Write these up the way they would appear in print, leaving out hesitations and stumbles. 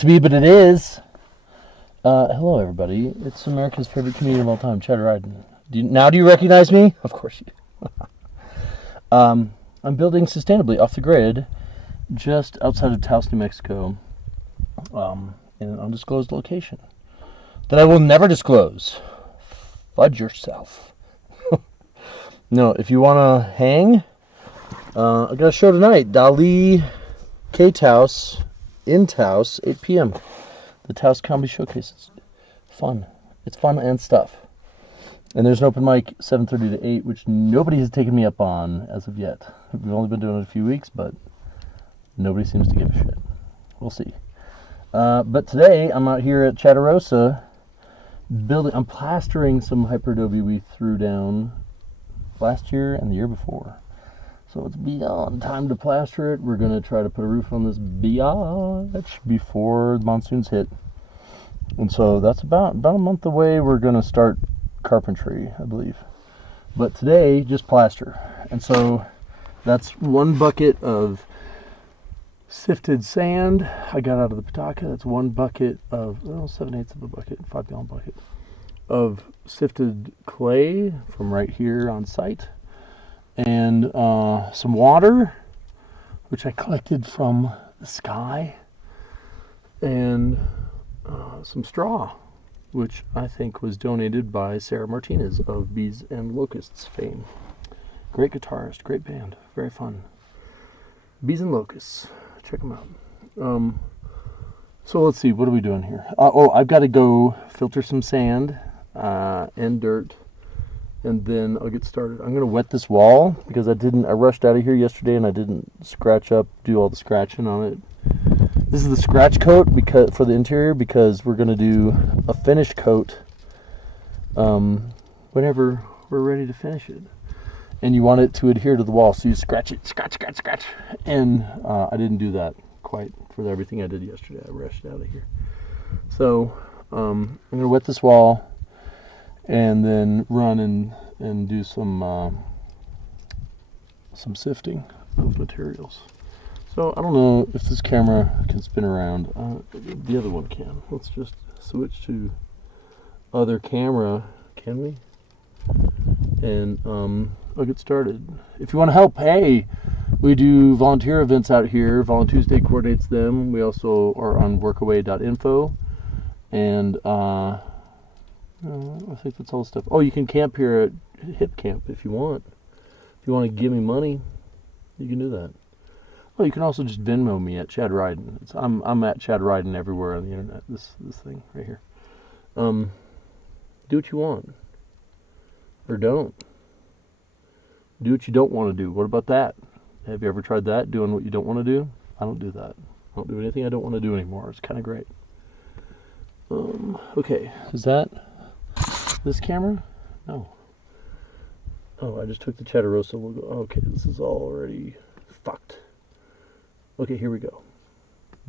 to be, but it is. Hello, everybody. It's America's favorite comedian of all time, Riden. Do you recognize me? Of course you do. I'm building sustainably off the grid, just outside of Taos, New Mexico, in an undisclosed location that I will never disclose. Fudge yourself. No, if you want to hang, I got a show tonight. Dali K Taos in Taos, 8 p.m. The Taos Comedy Showcase. It's fun. It's fun and stuff. And there's an open mic 7:30 to 8, which nobody has taken me up on as of yet. We've only been doing it a few weeks, but nobody seems to give a shit. We'll see. But today I'm out here at Chaderossa I'm plastering some hyper adobe we threw down last year and the year before. So it's beyond time to plaster it. We're going to try to put a roof on this biatch before the monsoons hit. And so that's about a month away. We're going to start carpentry, I believe. But today, just plaster. And so that's 1 bucket of sifted sand I got out of the Pawtucket. That's 1 bucket of, 7/8 of a bucket, 5-gallon bucket of sifted clay from right here on site. And some water, which I collected from the sky, and some straw, which I think was donated by Sarah Martinez of Bees and Locusts fame. Great guitarist, great band, very fun. Bees and Locusts, check them out. So let's see, what are we doing here? I've got to go filter some sand and dirt, and then I'll get started. I'm going to wet this wall because I rushed out of here yesterday and I didn't do all the scratching on it. This is the scratch coat for the interior, because we're going to do a finish coat whenever we're ready to finish it. And you want it to adhere to the wall, so you scratch it, scratch. And I didn't do that quite for everything I did yesterday. I rushed out of here. So I'm going to wet this wall and then run and do some sifting of materials. So I don't know if this camera can spin around. The other one can. Let's just switch to other camera. Can we? And I'll get started. If you want to help, hey, we do volunteer events out here. Voluntuesday coordinates them. We also are on workaway.info. And I think that's all the stuff. Oh, you can camp here at Hip Camp if you want. If you want to give me money, you can do that. Oh, you can also just Venmo me at Chad Riden. I'm at Chad Riden everywhere on the internet. This thing right here. Do what you want, or don't. Do what you don't want to do. What about that? Have you ever tried that? Doing what you don't want to do? I don't do that. I don't do anything I don't want to do anymore. It's kind of great. Okay, is that this camera? No. Oh, I just took the Chaderossa logo. Okay, this is already fucked. Okay, here we go.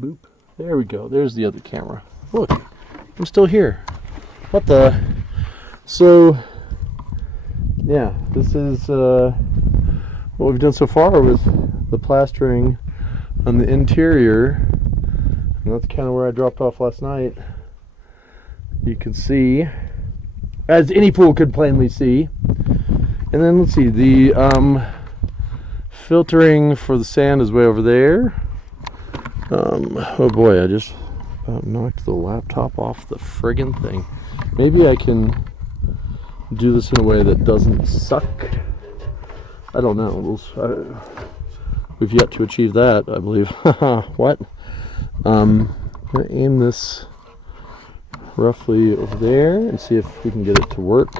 Boop. There we go. There's the other camera. Look, I'm still here. What the? So, yeah, this is what we've done so far with the plastering on the interior. And that's kind of where I dropped off last night. You can see, as any fool could plainly see. And then let's see, the filtering for the sand is way over there. Oh boy, I just knocked the laptop off the friggin' thing. Maybe I can do this in a way that doesn't suck. I don't know. We've yet to achieve that, I believe. What? I'm going to aim this roughly over there and see if we can get it to work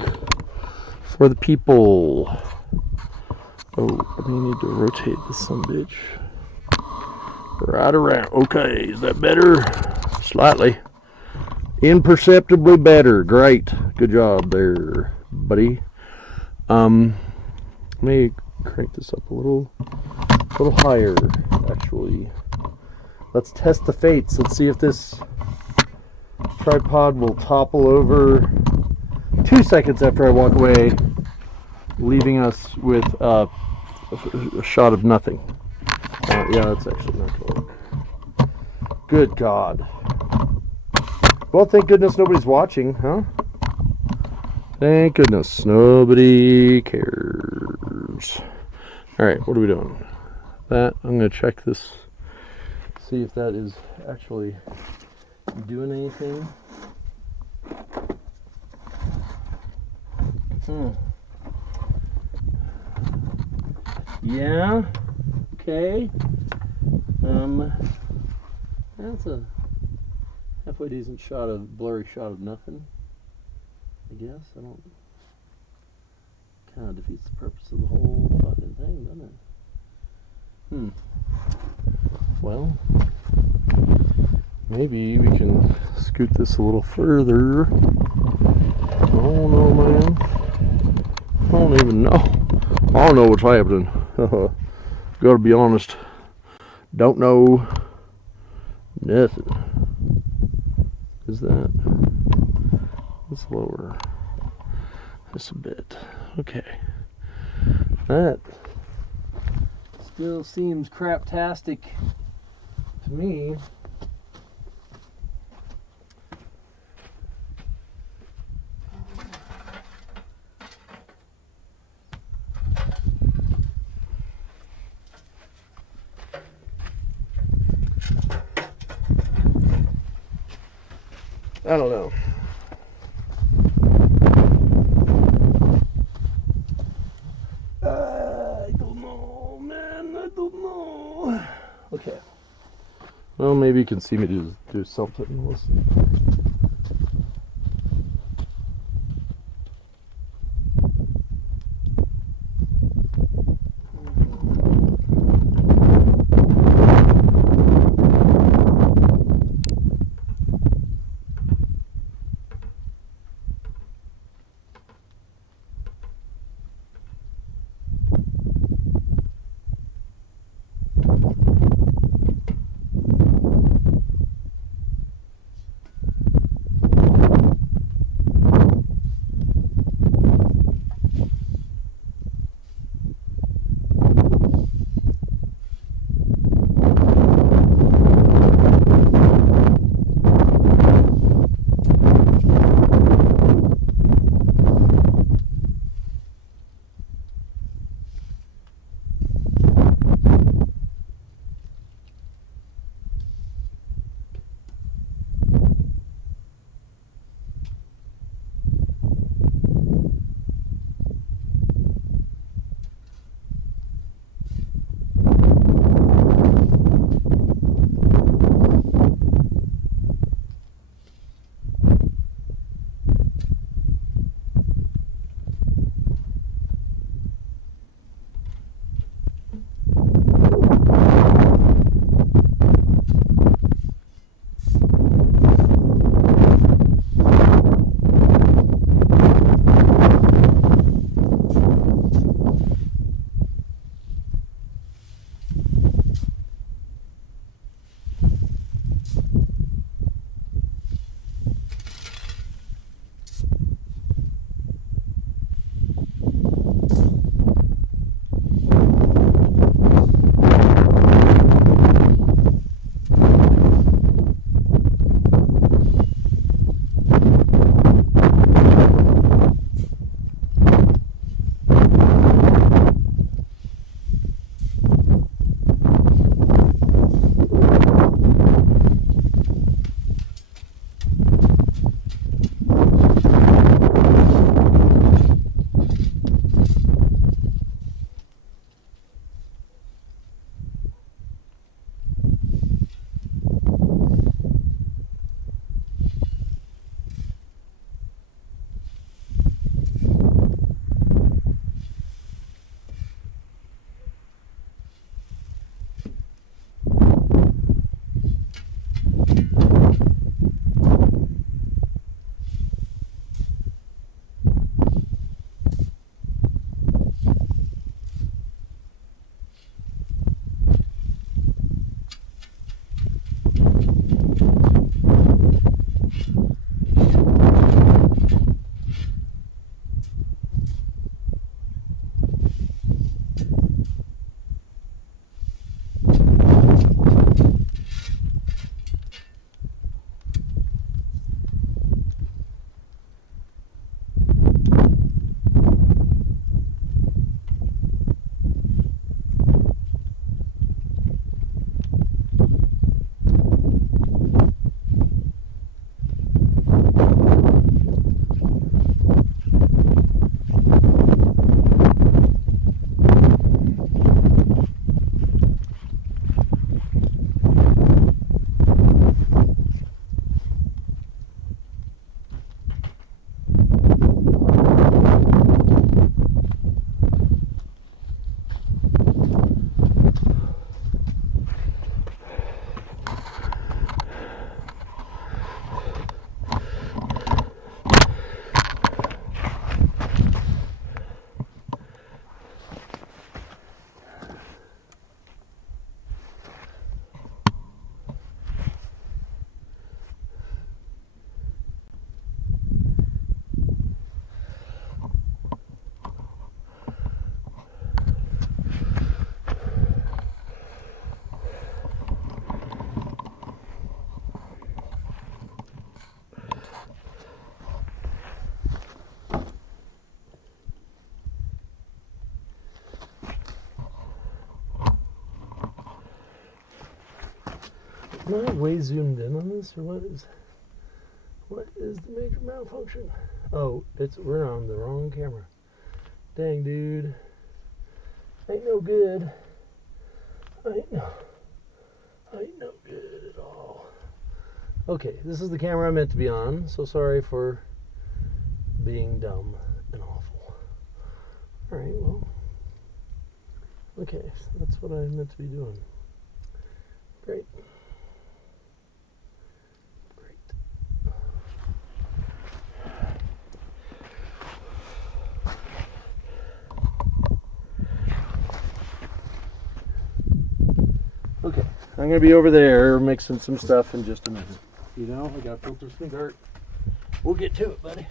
for the people. Oh, I may need to rotate this sumbitch right around. Okay, is that better? Slightly. Imperceptibly better. Great. Good job there, buddy. Let me crank this up a little higher, actually. Let's test the fates. Let's see if this tripod will topple over 2 seconds after I walk away, leaving us with a shot of nothing. Yeah, that's actually not going to work. Good God. Well, thank goodness nobody's watching, huh? Thank goodness nobody cares. Alright, what are we doing? That, I'm going to check this, see if that is actually doing anything. Yeah, okay. That's a halfway decent shot of, blurry shot of nothing, I guess. I don't, kind of defeats the purpose of the whole fucking thing, doesn't it? Well, maybe we can scoot this a little further. Oh no, man. I don't even know. I don't know what's happening. Gotta be honest. Don't know nothing. Is that? Let's lower this a bit. Okay. That still seems craptastic to me. I don't know. I don't know, man. I don't know. Okay. Well, maybe you can see me do something. We'll see. Am I way zoomed in on this, or what is the major malfunction? Oh, we're on the wrong camera. Dang, dude. Ain't no good. Ain't no good at all. Okay, this is the camera I meant to be on, so sorry for being dumb and awful. Alright, well. Okay, that's what I meant to be doing. Great. Okay, I'm going to be over there mixing some stuff in just a minute. You know, I got to filter some dirt. We'll get to it, buddy.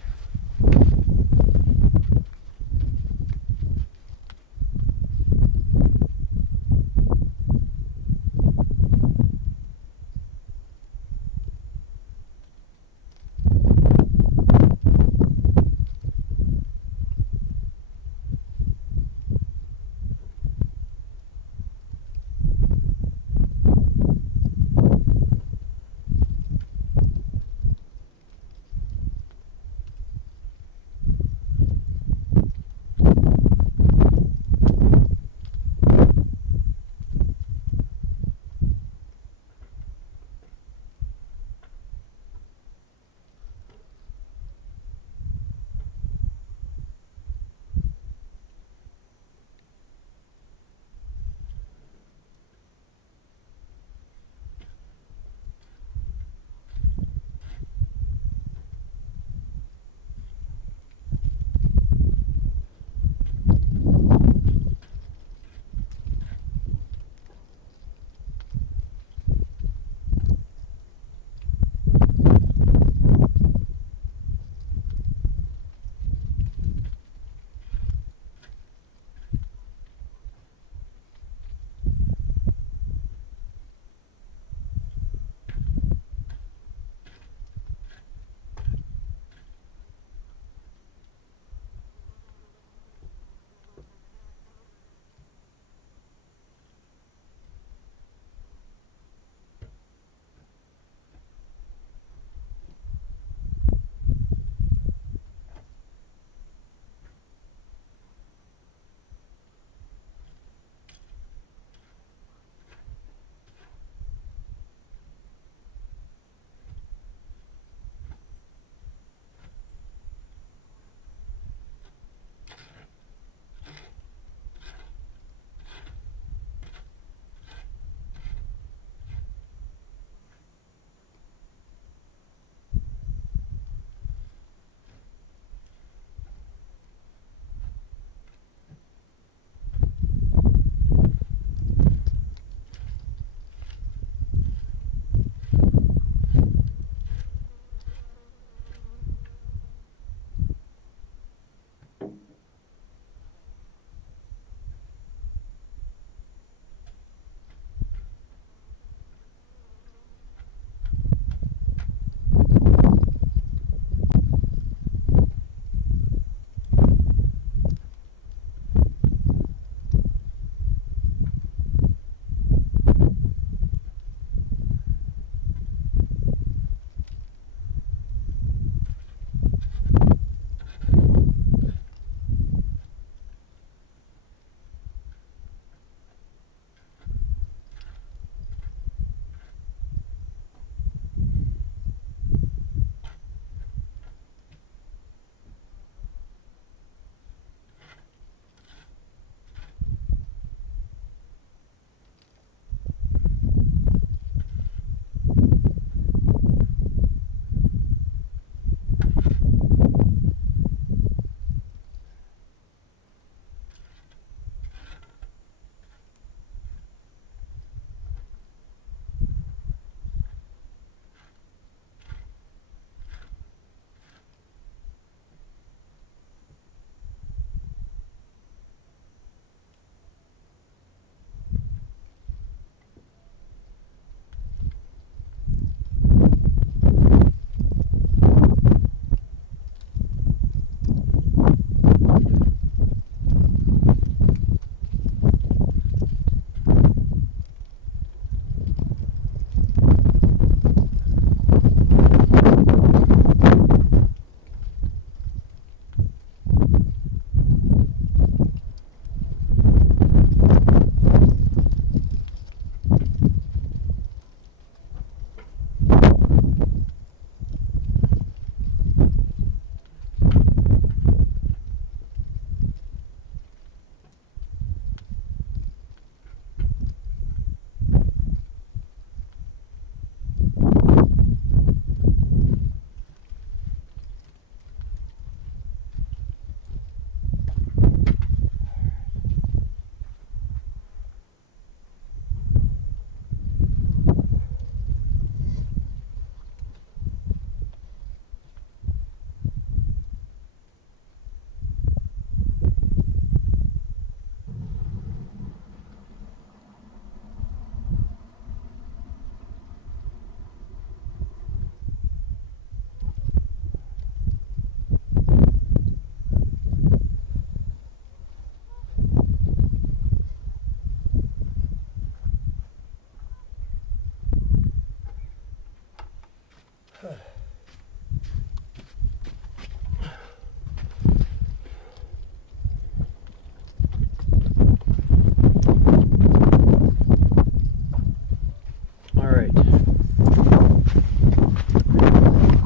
Alright.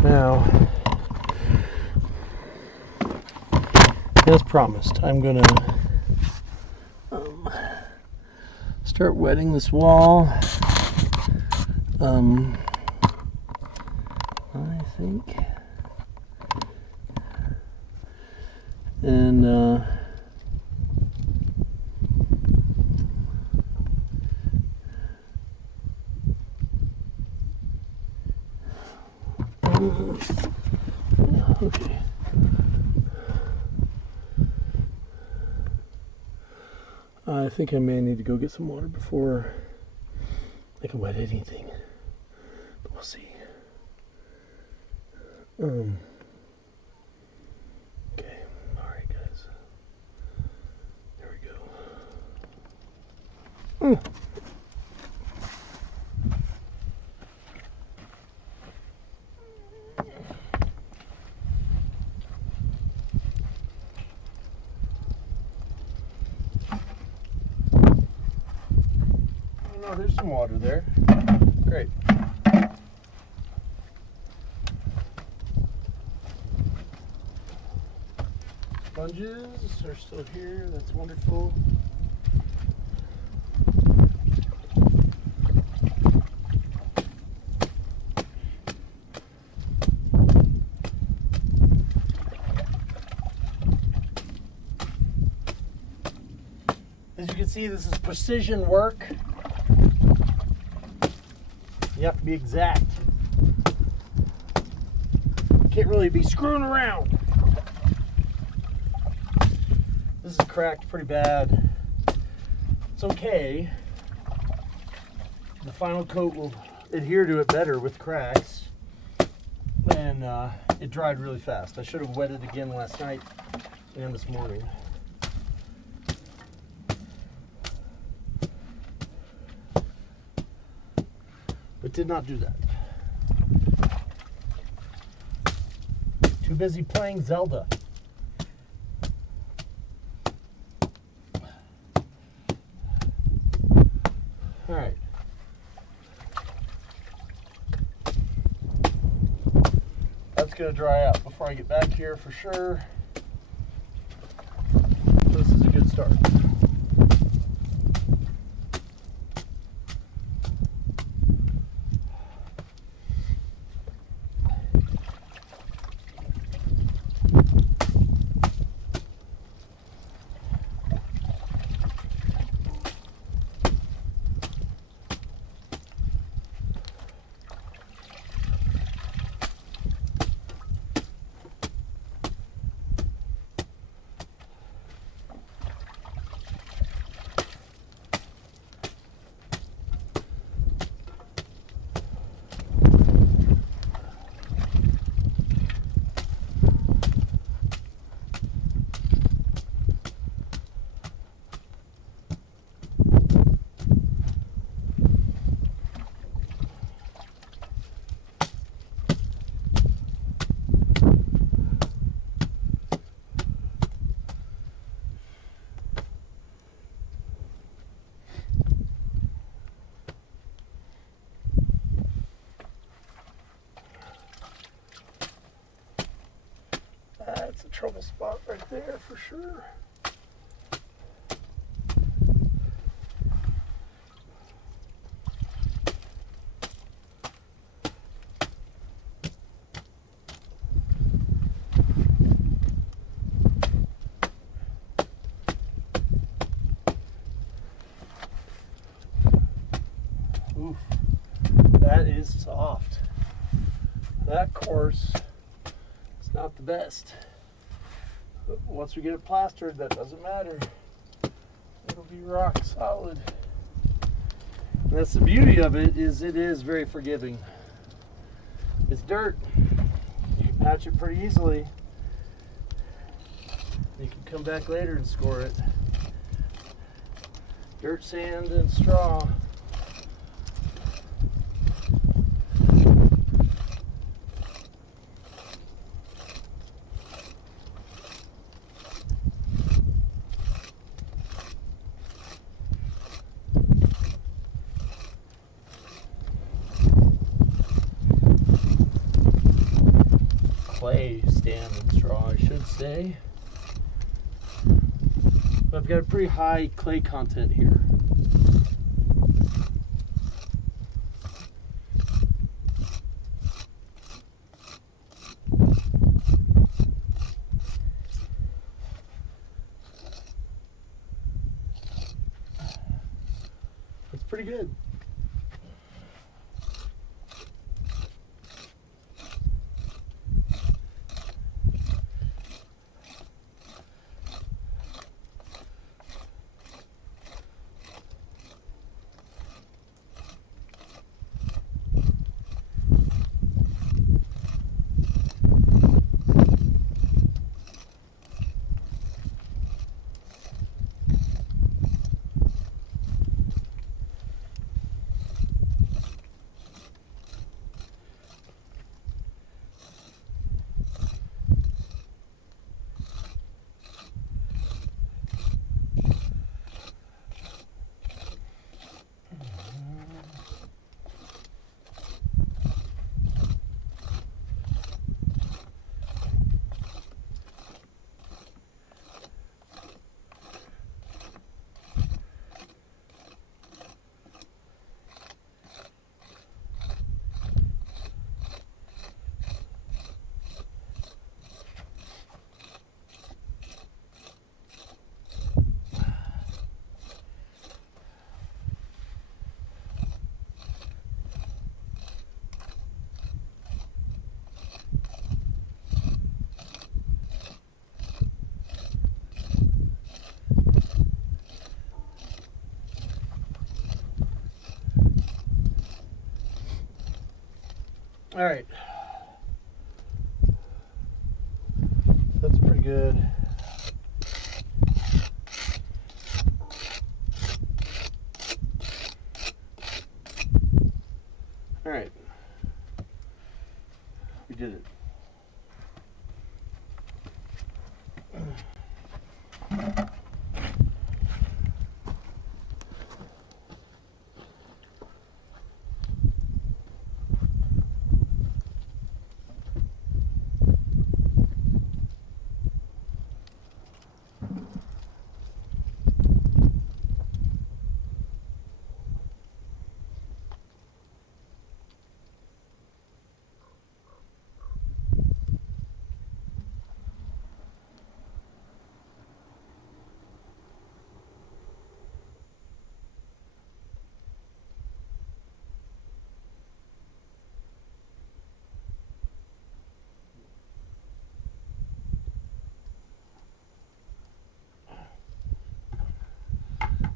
Now, as promised, I'm gonna start wetting this wall. I think, and okay. I think I may need to go get some water before I can wet anything, but we'll see. Okay, alright guys, there we go. Oh, there's some water there. Great. Sponges are still here. That's wonderful. As you can see, this is precision work. You have to be exact. You can't really be screwing around. This is cracked pretty bad. It's okay. The final coat will adhere to it better with cracks. And it dried really fast. I should have wet it again last night and this morning. But did not do that. Too busy playing Zelda. All right. That's gonna dry out before I get back here for sure. This is a good start. That's a trouble spot right there for sure. Oof, that is soft. That course is not the best. But once we get it plastered, that doesn't matter. It'll be rock solid. And that's the beauty of it, is it is very forgiving. It's dirt. You can patch it pretty easily. You can come back later and score it. Dirt, sand, and straw. clay stand and straw, I should say. But I've got a pretty high clay content here. It's pretty good. All right, that's pretty good. All right, we did it.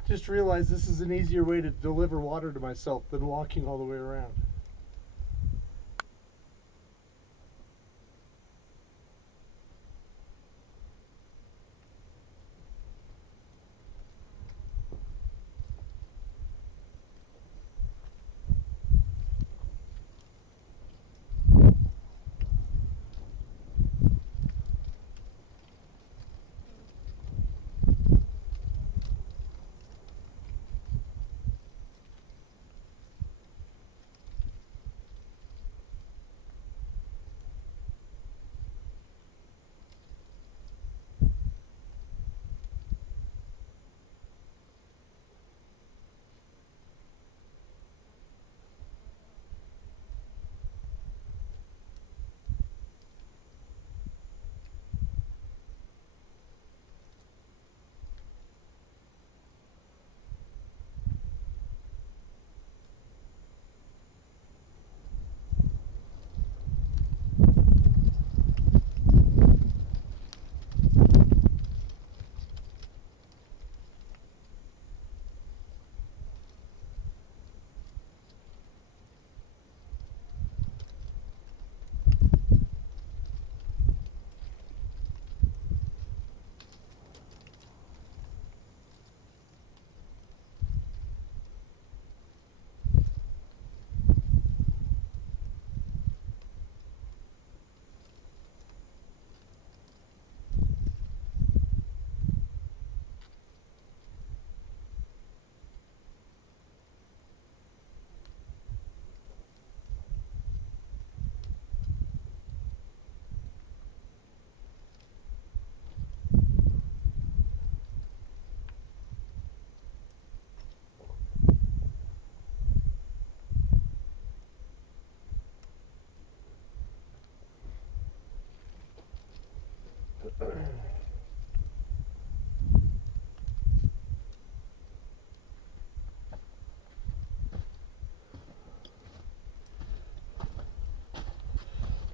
Just realized this is an easier way to deliver water to myself than walking all the way around.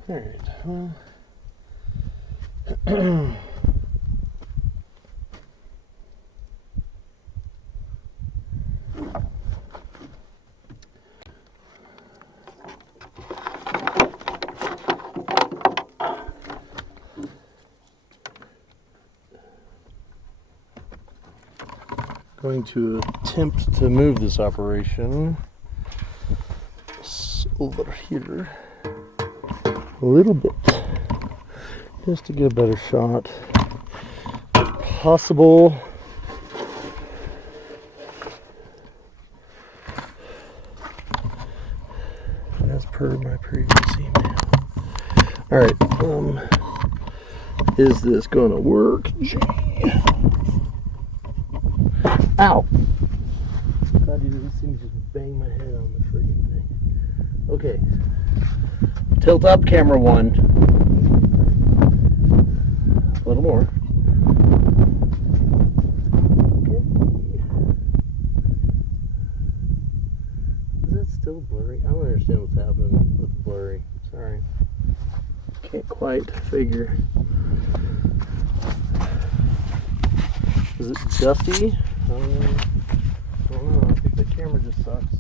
Alright, well. Going to attempt to move this operation over here a little bit just to get a better shot if possible. As per my previous email. Alright, is this gonna work? Gee. Ow! God, you didn't see me just bang my head on the friggin' thing. Okay. Tilt up, camera one. A little more. Okay. Is that still blurry? I don't understand what's happening with the blurry. Sorry. Can't quite figure. Is it dusty? I don't know. I think the camera just sucks.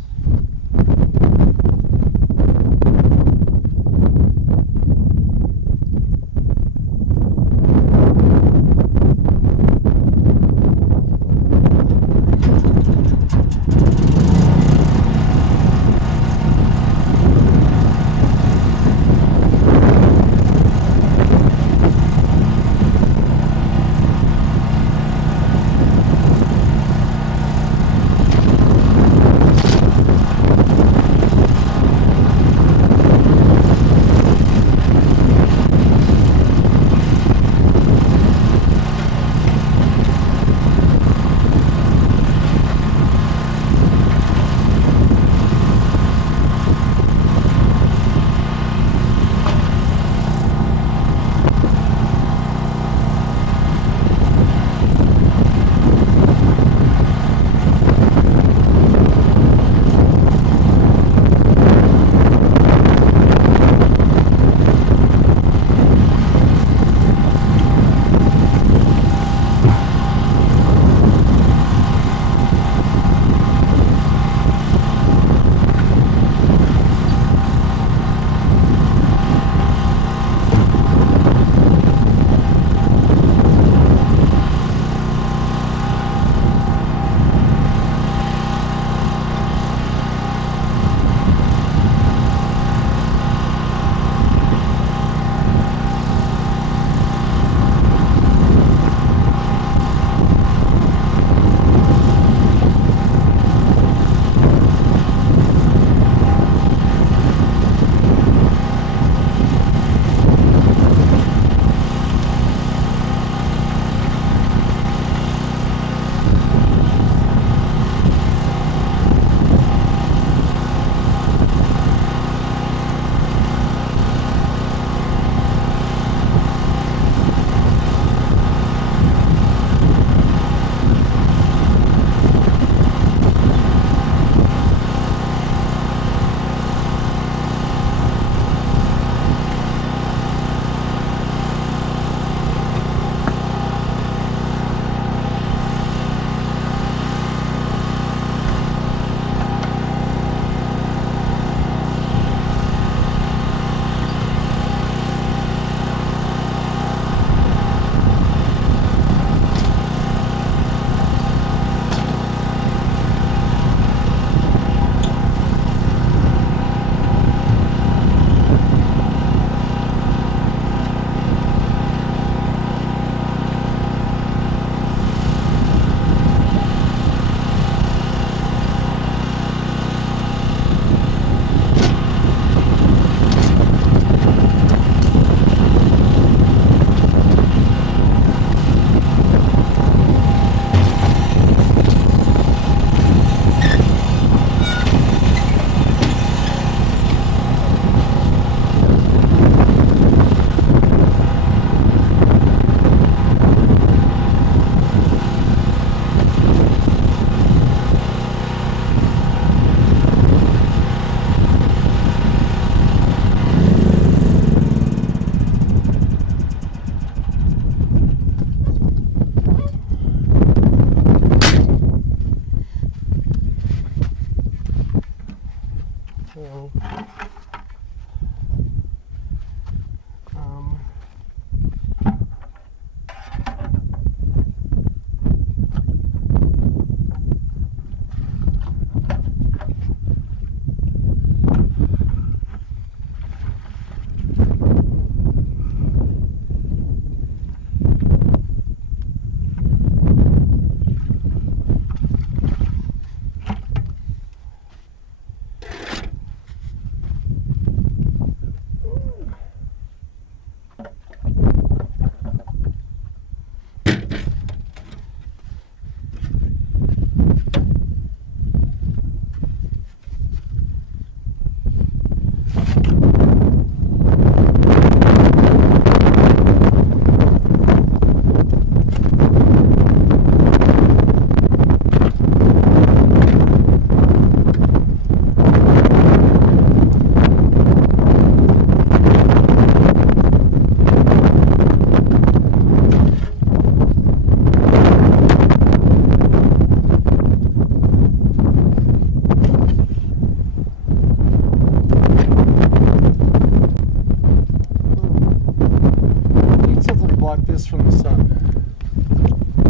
this from the sun.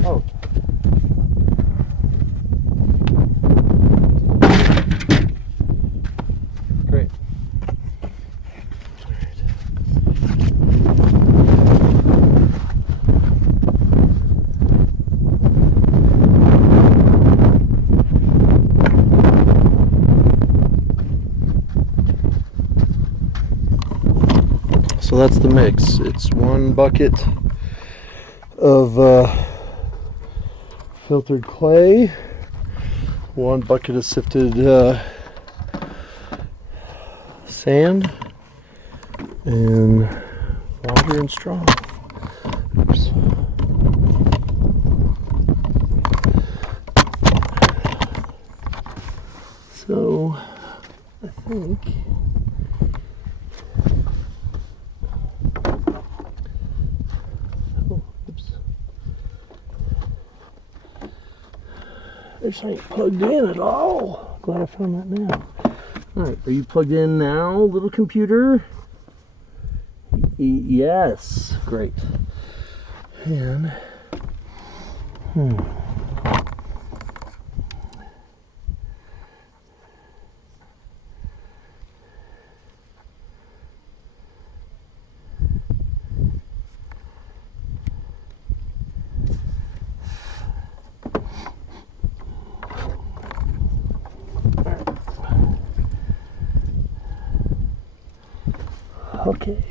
Oh. Great. So that's the mix. It's 1 bucket of filtered clay, 1 bucket of sifted sand, and water and straw. Oops. So I think this ain't plugged in at all. Glad I found that now. Alright, are you plugged in now, little computer? Yes, great. And, okay.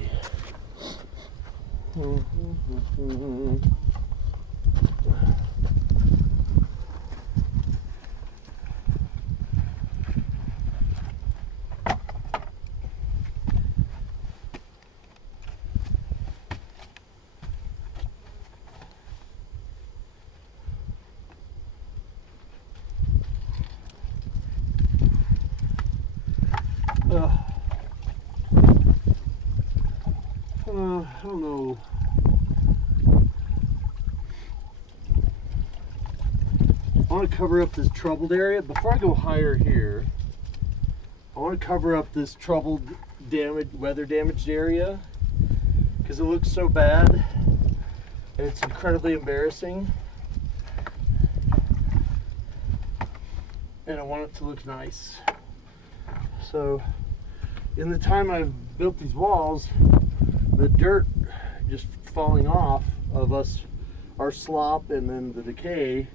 I don't know. I want to cover up this troubled area. Before I go higher here, I want to cover up this troubled, weather damaged area because it looks so bad and it's incredibly embarrassing. And I want it to look nice. So, in the time I've built these walls, the dirt just falling off of our slop and then the decay,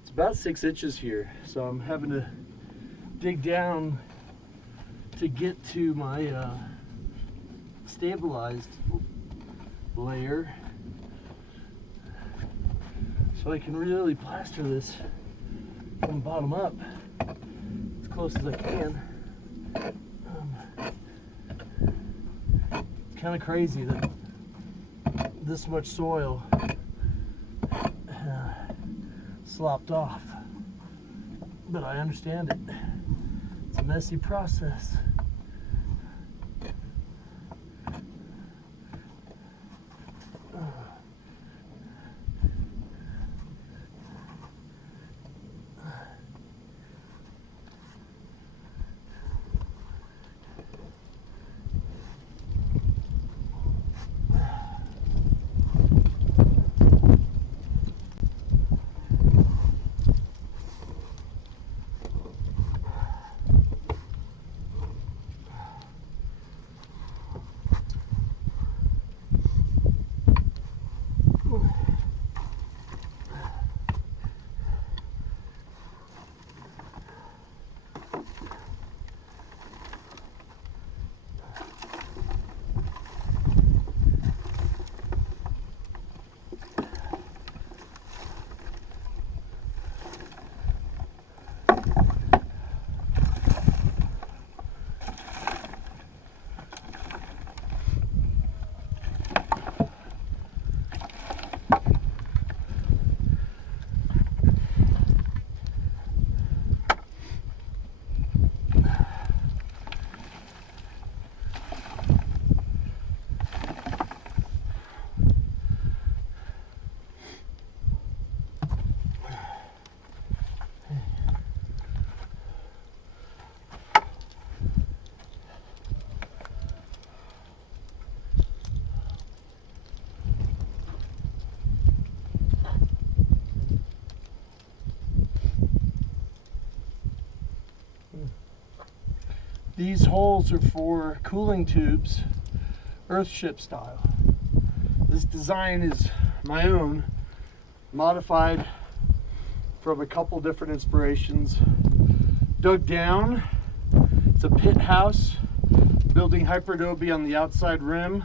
it's about 6 inches here. So I'm having to dig down to get to my stabilized layer so I can really plaster this from bottom up as close as I can. It's kind of crazy that this much soil slopped off, but I understand it. It's a messy process. These holes are for cooling tubes, earthship style. This design is my own, modified from a couple different inspirations. Dug down, it's a pit house, building hyper adobe on the outside rim.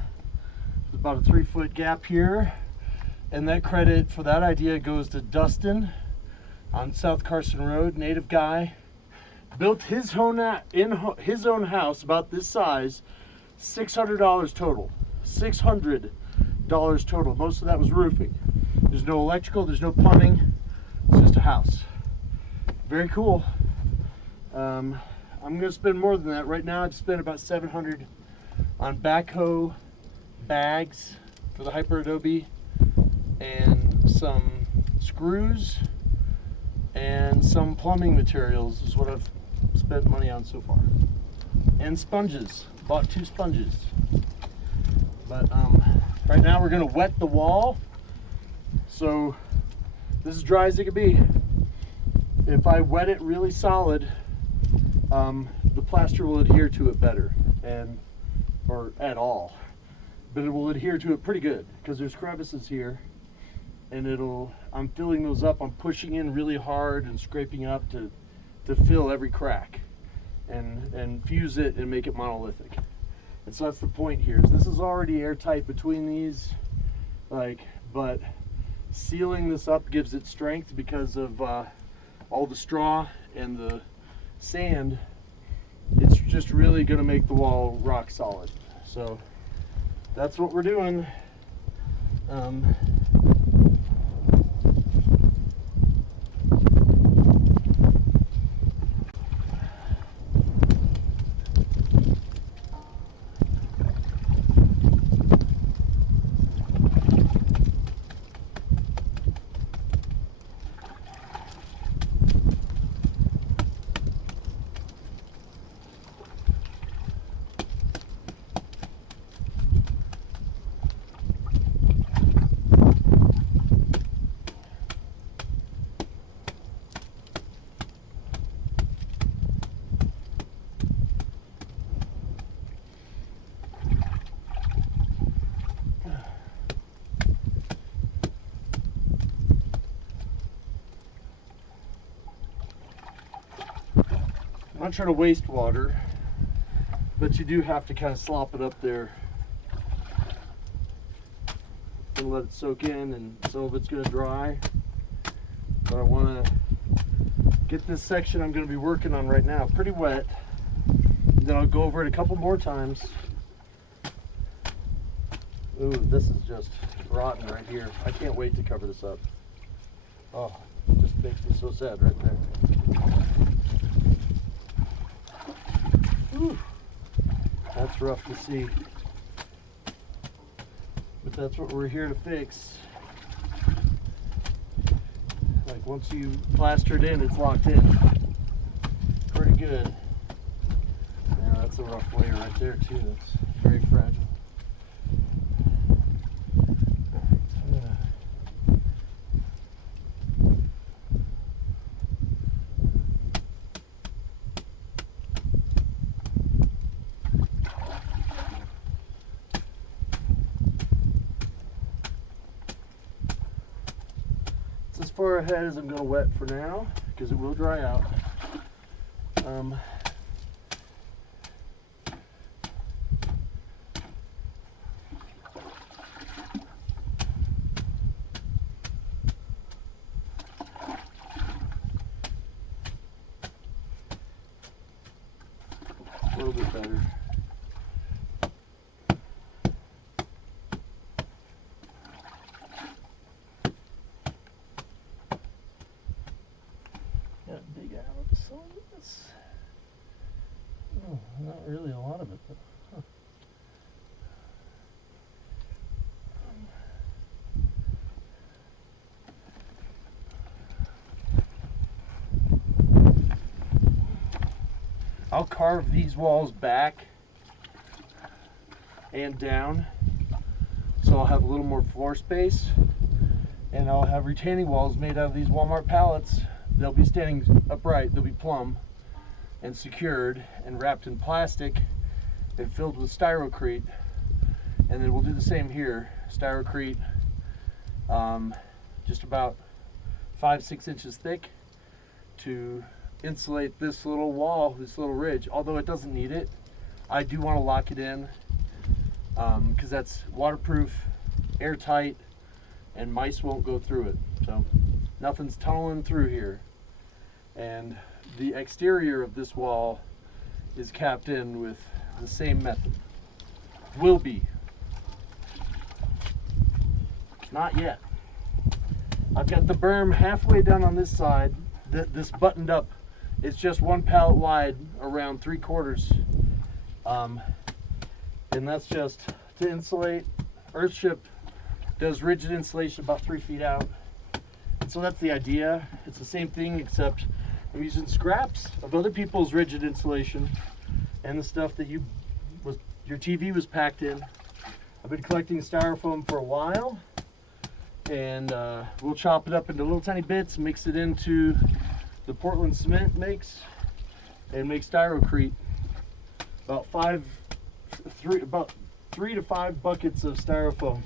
There's about a 3-foot gap here. And that credit for that idea goes to Dustin on South Carson Road, native guy. Built his own house about this size, $600 total. $600 total. Most of that was roofing. There's no electrical, there's no plumbing. It's just a house. Very cool. I'm gonna spend more than that. Right now I've spent about $700 on backhoe bags for the hyper adobe and some screws and some plumbing materials is what I've spent money on so far. And sponges. Bought 2 sponges. But right now we're gonna wet the wall. So this is dry as it could be. If I wet it really solid, the plaster will adhere to it better, or at all. But it will adhere to it pretty good because there's crevices here, and I'm filling those up. I'm pushing in really hard and scraping up to fill every crack and fuse it and make it monolithic. And so that's the point here. This is already airtight between these, but sealing this up gives it strength because of all the straw and the sand. It's just really going to make the wall rock solid. So that's what we're doing. I'm not trying to waste water, but you do have to kind of slop it up there and let it soak in, and some of it's going to dry. But I want to get this section I'm going to be working on right now pretty wet, and then I'll go over it a couple more times. Ooh, this is just rotten right here. I can't wait to cover this up. Oh, it just makes me so sad right there. Whew. That's rough to see, but that's what we're here to fix. Like, once you plaster it in, it's locked in pretty good. Yeah, that's a rough layer right there too. That's very fragile. As far ahead as I'm going to wet for now, because it will dry out. A little bit better. Dig out some of this. Oh, not really a lot of it, but huh. I'll carve these walls back and down, so I'll have a little more floor space, and I'll have retaining walls made out of these Walmart pallets. They'll be standing upright, they'll be plumb, and secured and wrapped in plastic and filled with styrocrete. And then we'll do the same here. Styrocrete, just about 5-6 inches thick to insulate this little wall, this little ridge. Although it doesn't need it, I do want to lock it in because that's waterproof, airtight, and mice won't go through it. So nothing's tunneling through here. And the exterior of this wall is capped in with the same method. Will be. Not yet. I've got the berm halfway done on this side. This buttoned up. It's just 1 pallet wide, around 3/4. And that's just to insulate. Earthship does rigid insulation about 3 feet out. And so that's the idea. It's the same thing, except I'm using scraps of other people's rigid insulation and the stuff that your TV was packed in. I've been collecting styrofoam for a while, and we'll chop it up into little tiny bits, mix it into the Portland cement mix, and make styrocrete. About 3 to 5 buckets of styrofoam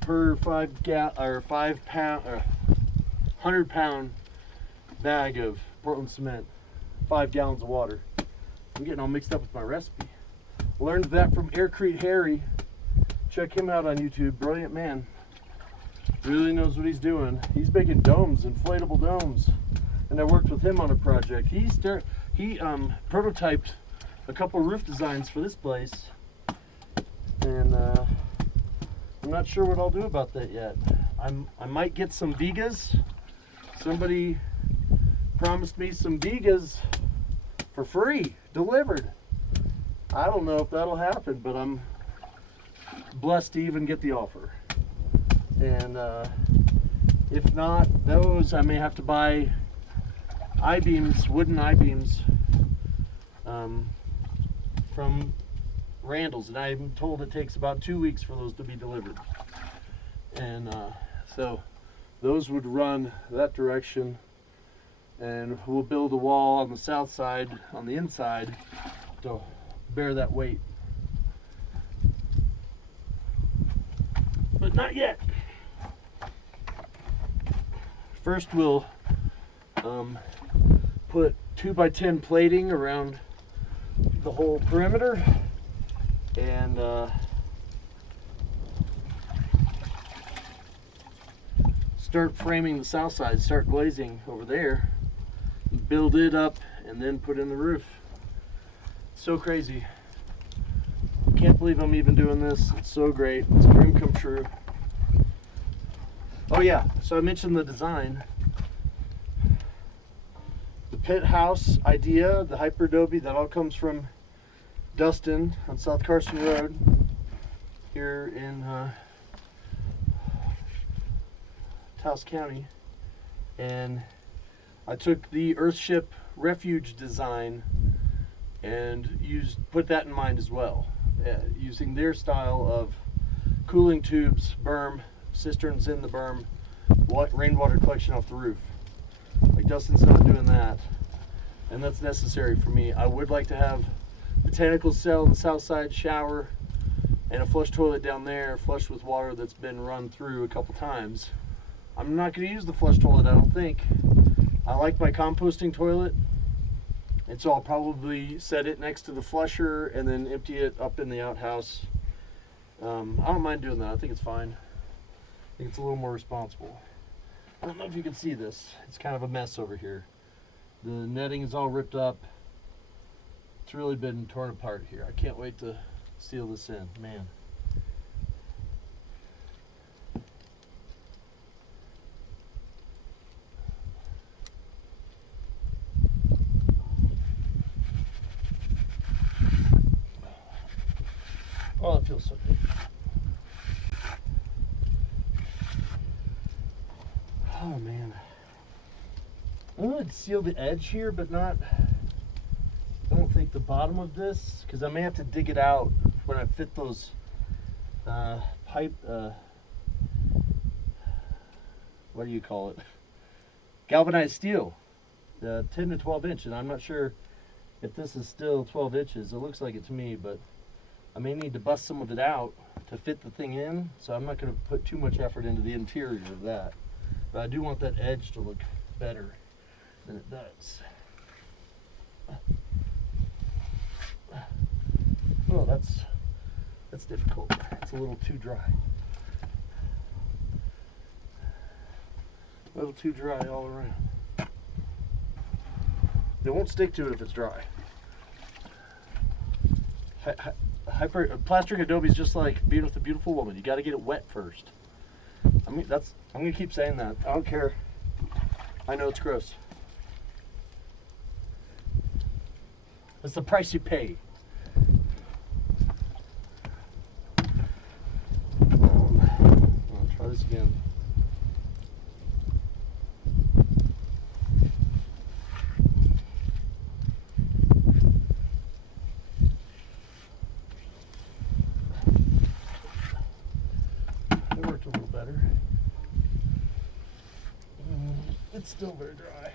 per 100-pound bag of Portland cement, 5 gallons of water. I'm getting all mixed up with my recipe. Learned that from Aircrete Harry. Check him out on YouTube. Brilliant man. Really knows what he's doing. He's making domes, inflatable domes. And I worked with him on a project. He prototyped a couple roof designs for this place. And I'm not sure what I'll do about that yet. I might get some vigas. Somebody promised me some vigas for free, delivered. I don't know if that'll happen, but I'm blessed to even get the offer. And if not those, I may have to buy I-beams, wooden I-beams from Randall's, and I'm told it takes about 2 weeks for those to be delivered. And so those would run that direction, and we'll build a wall on the south side, on the inside, to bear that weight. But not yet. First we'll put 2x10 plating around the whole perimeter, and start framing the south side, start glazing over there, build it up, and then put in the roof. So crazy. Can't believe I'm even doing this. It's so great. It's a dream come true. Oh yeah, so I mentioned the design. The pit house idea, the hyper adobe, that all comes from Dustin on South Carson Road here in Taos County. And I took the Earthship refuge design and put that in mind as well, using their style of cooling tubes, berm, cisterns in the berm, rainwater collection off the roof. Like Dustin's not doing that, and that's necessary for me. I would like to have botanical cell on the south side, shower, and a flush toilet down there, flushed with water that's been run through a couple times. I'm not going to use the flush toilet, I don't think. I like my composting toilet, and so I'll probably set it next to the flusher and then empty it up in the outhouse. I don't mind doing that. I think it's fine. I think it's a little more responsible. I don't know if you can see this. It's kind of a mess over here. The netting is all ripped up. It's really been torn apart here. I can't wait to seal this in, man. Oh, it feels so good. Oh man. I'm going to seal the edge here, but not, I don't think the bottom of this, because I may have to dig it out when I fit those what do you call it? Galvanized steel 10 to 12 inch, and I'm not sure if this is still 12 inches. It looks like it to me, but I may need to bust some of it out to fit the thing in, so I'm not going to put too much effort into the interior of that. But I do want that edge to look better than it does. Oh, that's difficult. It's a little too dry. A little too dry all around. It won't stick to it if it's dry. Plastering adobe is just like being with a beautiful woman. You got to get it wet first. I mean, I'm gonna keep saying that. I don't care. I know it's gross. That's the price you pay. I'll try this again. It worked a little better. It's still very dry.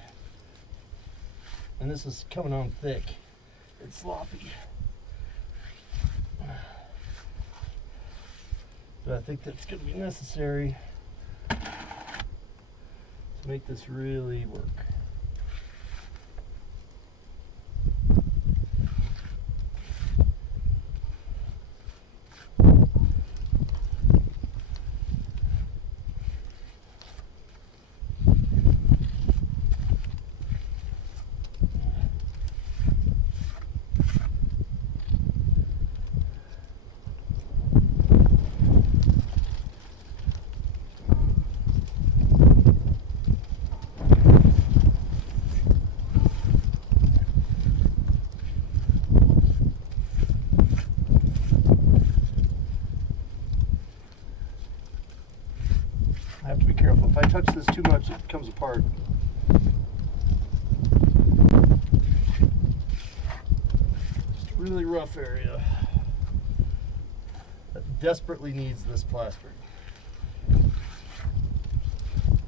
And this is coming on thick. It's sloppy. But I think that's going to be necessary to make this really work. I have to be careful. If I touch this too much, it comes apart. Just a really rough area that desperately needs this plastering.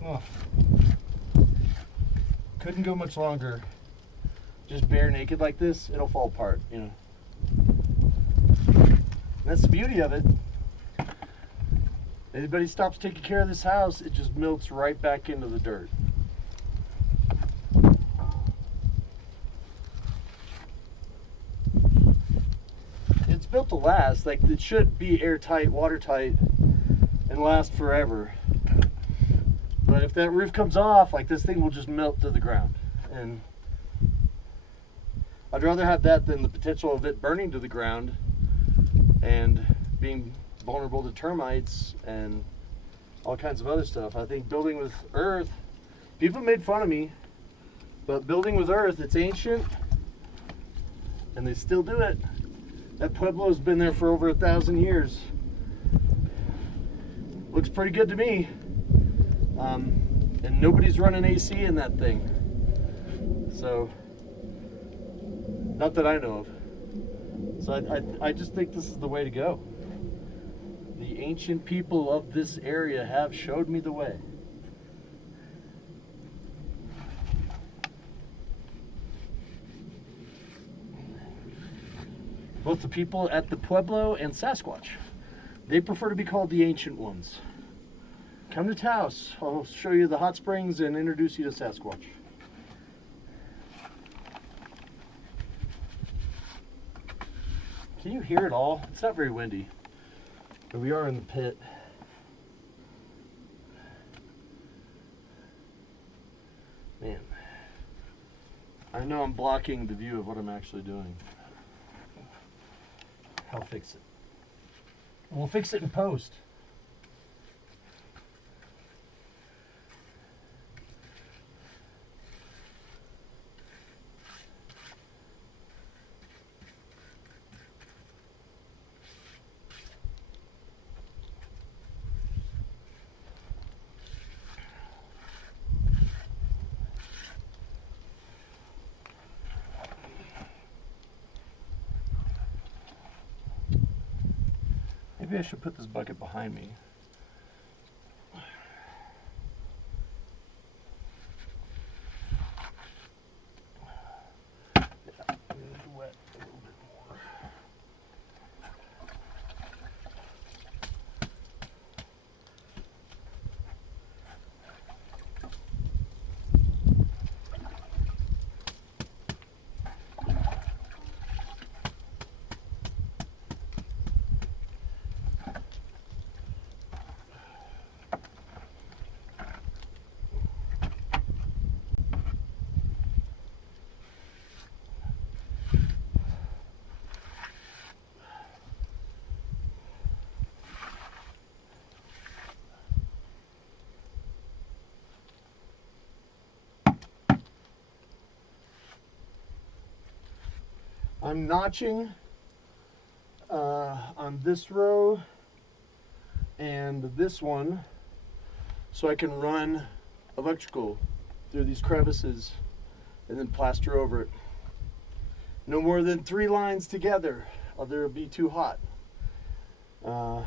Oh. Couldn't go much longer. Just bare naked like this, it'll fall apart, you know. And that's the beauty of it. Anybody stops taking care of this house, it just melts right back into the dirt. It's built to last. Like, it should be airtight, watertight, and last forever. But if that roof comes off, like, this thing will just melt to the ground. And I'd rather have that than the potential of it burning to the ground and being vulnerable to termites and all kinds of other stuff. I think building with earth, people made fun of me, but building with earth, it's ancient and they still do it. That Pueblo's been there for over 1,000 years. Looks pretty good to me. And nobody's running AC in that thing. So, not that I know of. So I just think this is the way to go. The ancient people of this area have showed me the way. Both the people at the Pueblo and Sasquatch, they prefer to be called the ancient ones. Come to Taos. I'll show you the hot springs and introduce you to Sasquatch. Can you hear it all? It's not very windy. But we are in the pit. Man, I know I'm blocking the view of what I'm actually doing. I'll fix it. We'll fix it in post. Maybe I should put this bucket behind me. I'm notching on this row and this one so I can run electrical through these crevices and then plaster over it. No more than 3 lines together, or it'll be too hot. But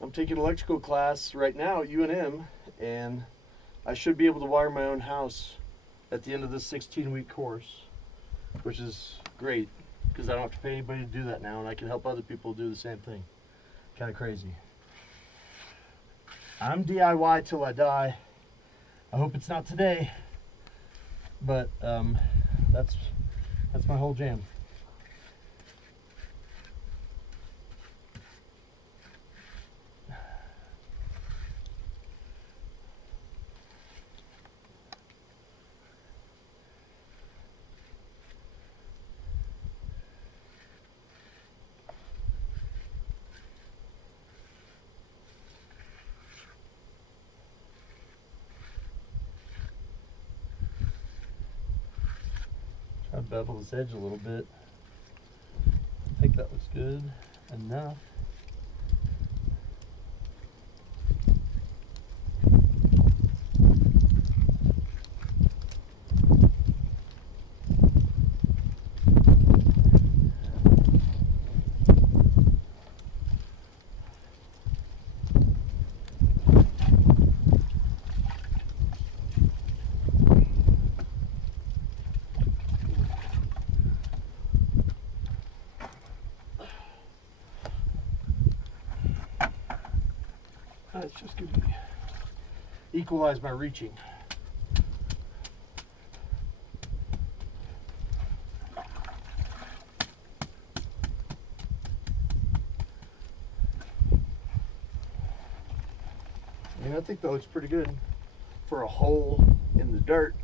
I'm taking electrical class right now at UNM, and I should be able to wire my own house at the end of this 16-week course, which is great because I don't have to pay anybody to do that now, and I can help other people do the same thing. Kind of crazy. I'm DIY till I die. I hope it's not today, but that's my whole jam. Try to bevel this edge a little bit. I think that looks good enough. It's just going to equalize my reaching. I mean, I think that looks pretty good for a hole in the dirt.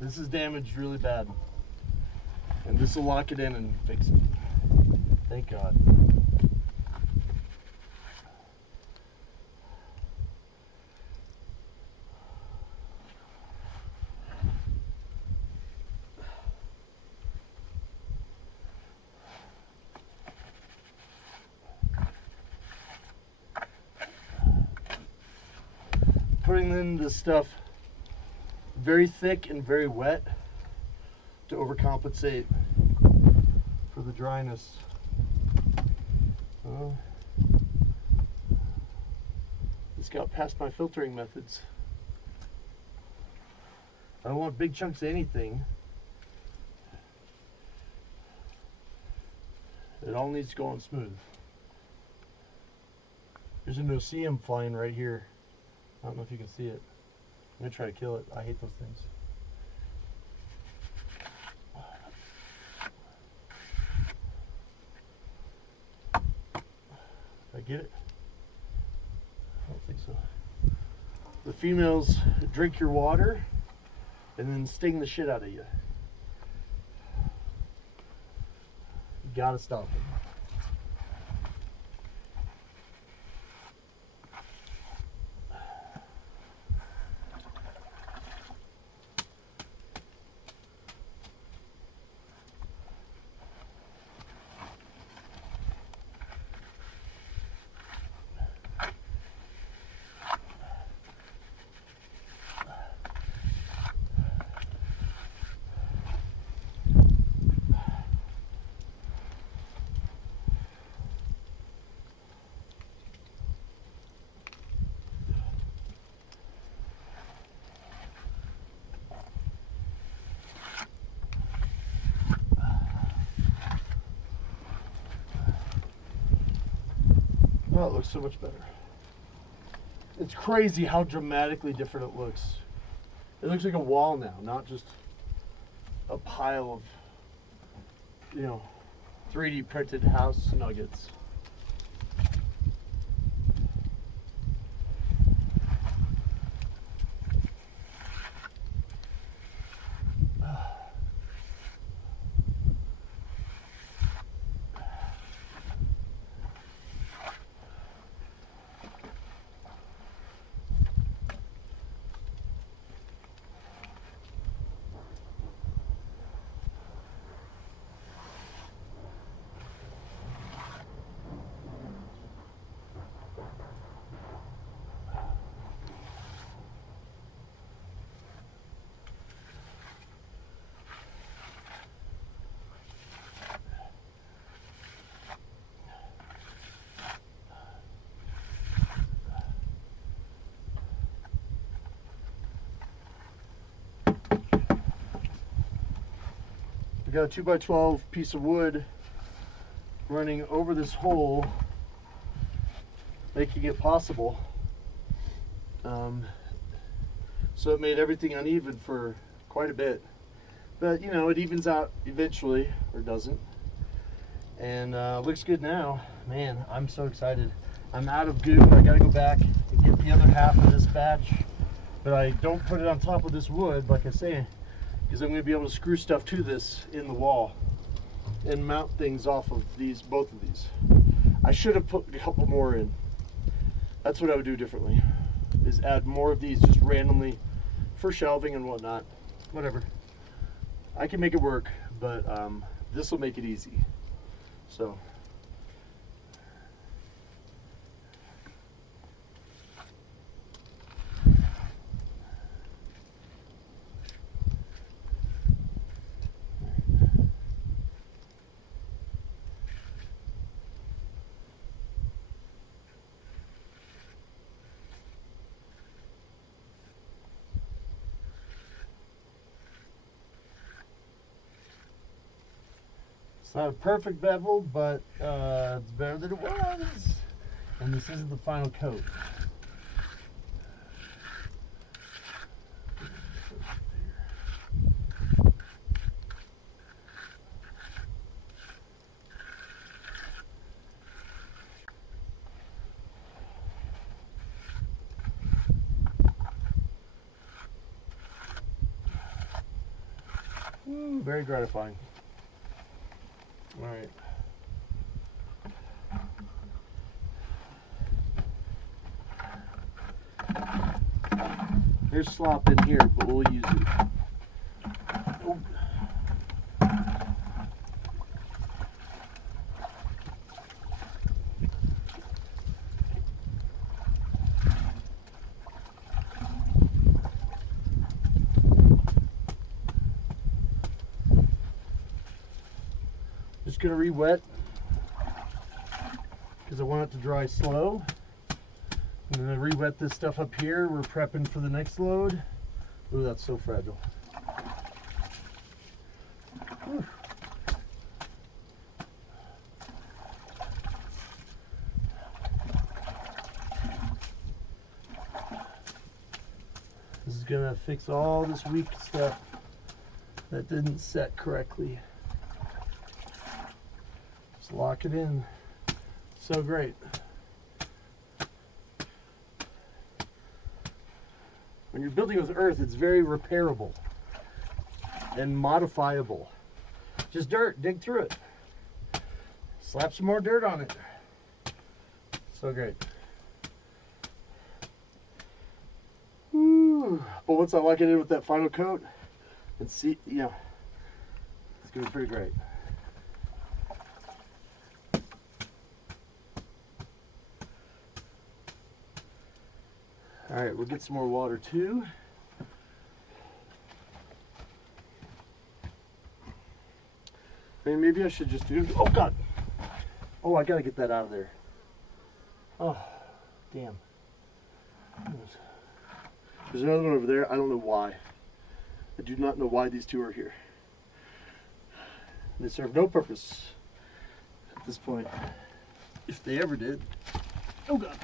This is damaged really bad, and this will lock it in and fix it. Thank God. Putting in this stuff very thick and very wet to overcompensate for the dryness. This got past my filtering methods. I don't want big chunks of anything. It all needs to go on smooth. There's a no-see-em flying right here. I don't know if you can see it. I'm gonna try to kill it. I hate those things. Did I get it? I don't think so. The females drink your water and then sting the shit out of you. You gotta stop them. Oh, it looks so much better. It's crazy how dramatically different it looks. It looks like a wall now, not just a pile of, 3D printed house nuggets. got a 2x12 piece of wood running over this hole, making it possible. So it made everything uneven for quite a bit. But you know, it evens out eventually, or doesn't. And looks good now. Man, I'm so excited. I'm out of goo. I gotta go back and get the other half of this batch. But I don't put it on top of this wood, like I say, because I'm gonna be able to screw stuff to this in the wall and mount things off of these, both of these. I should have put a couple more in. That's what I would do differently, is add more of these just randomly for shelving and whatnot. Whatever. I can make it work, but this will make it easy. So. It's not a perfect bevel, but it's better than it was. And this isn't the final coat. Very gratifying. All right. There's slop in here, but we'll use it. Oh. Just gonna re-wet because I want it to dry slow. I'm gonna re-wet this stuff up here. We're prepping for the next load. Ooh, that's so fragile. Whew. This is gonna fix all this weak stuff that didn't set correctly. Just lock it in. So great. When you're building with earth, it's very repairable and modifiable. Just dirt, dig through it. Slap some more dirt on it. So great. Woo. But once I lock it in with that final coat, and see, yeah, it's gonna be pretty great. All right, we'll get some more water too. I mean, maybe I should just do, oh God. Oh, I gotta get that out of there. Oh, damn. There's another one over there. I don't know why. I do not know why these two are here. They serve no purpose at this point, if they ever did. Oh God.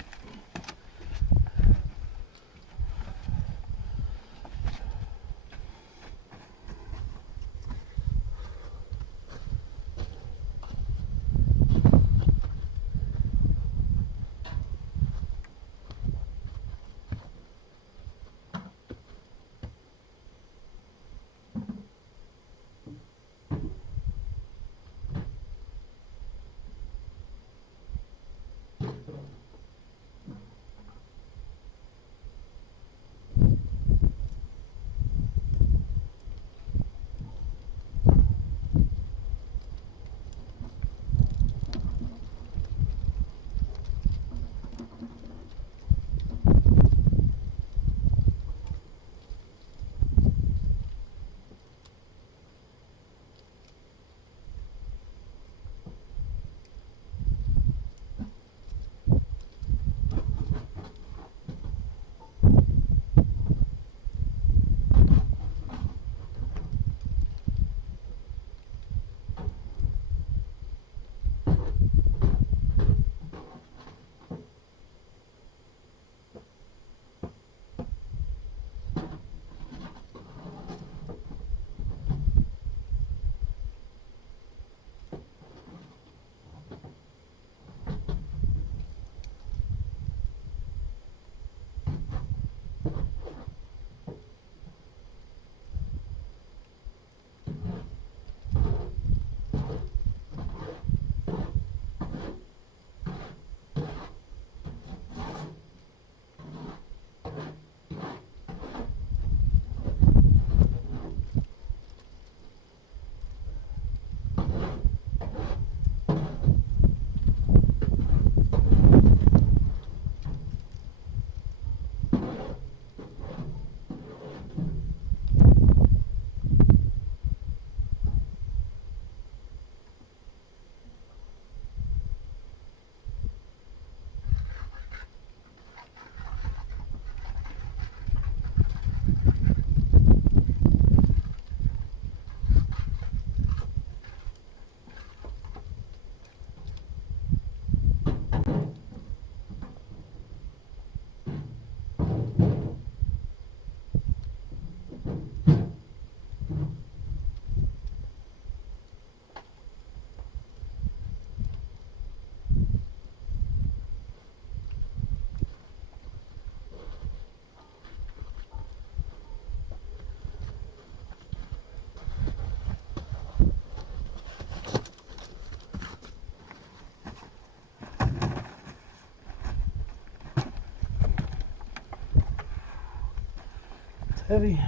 heavy.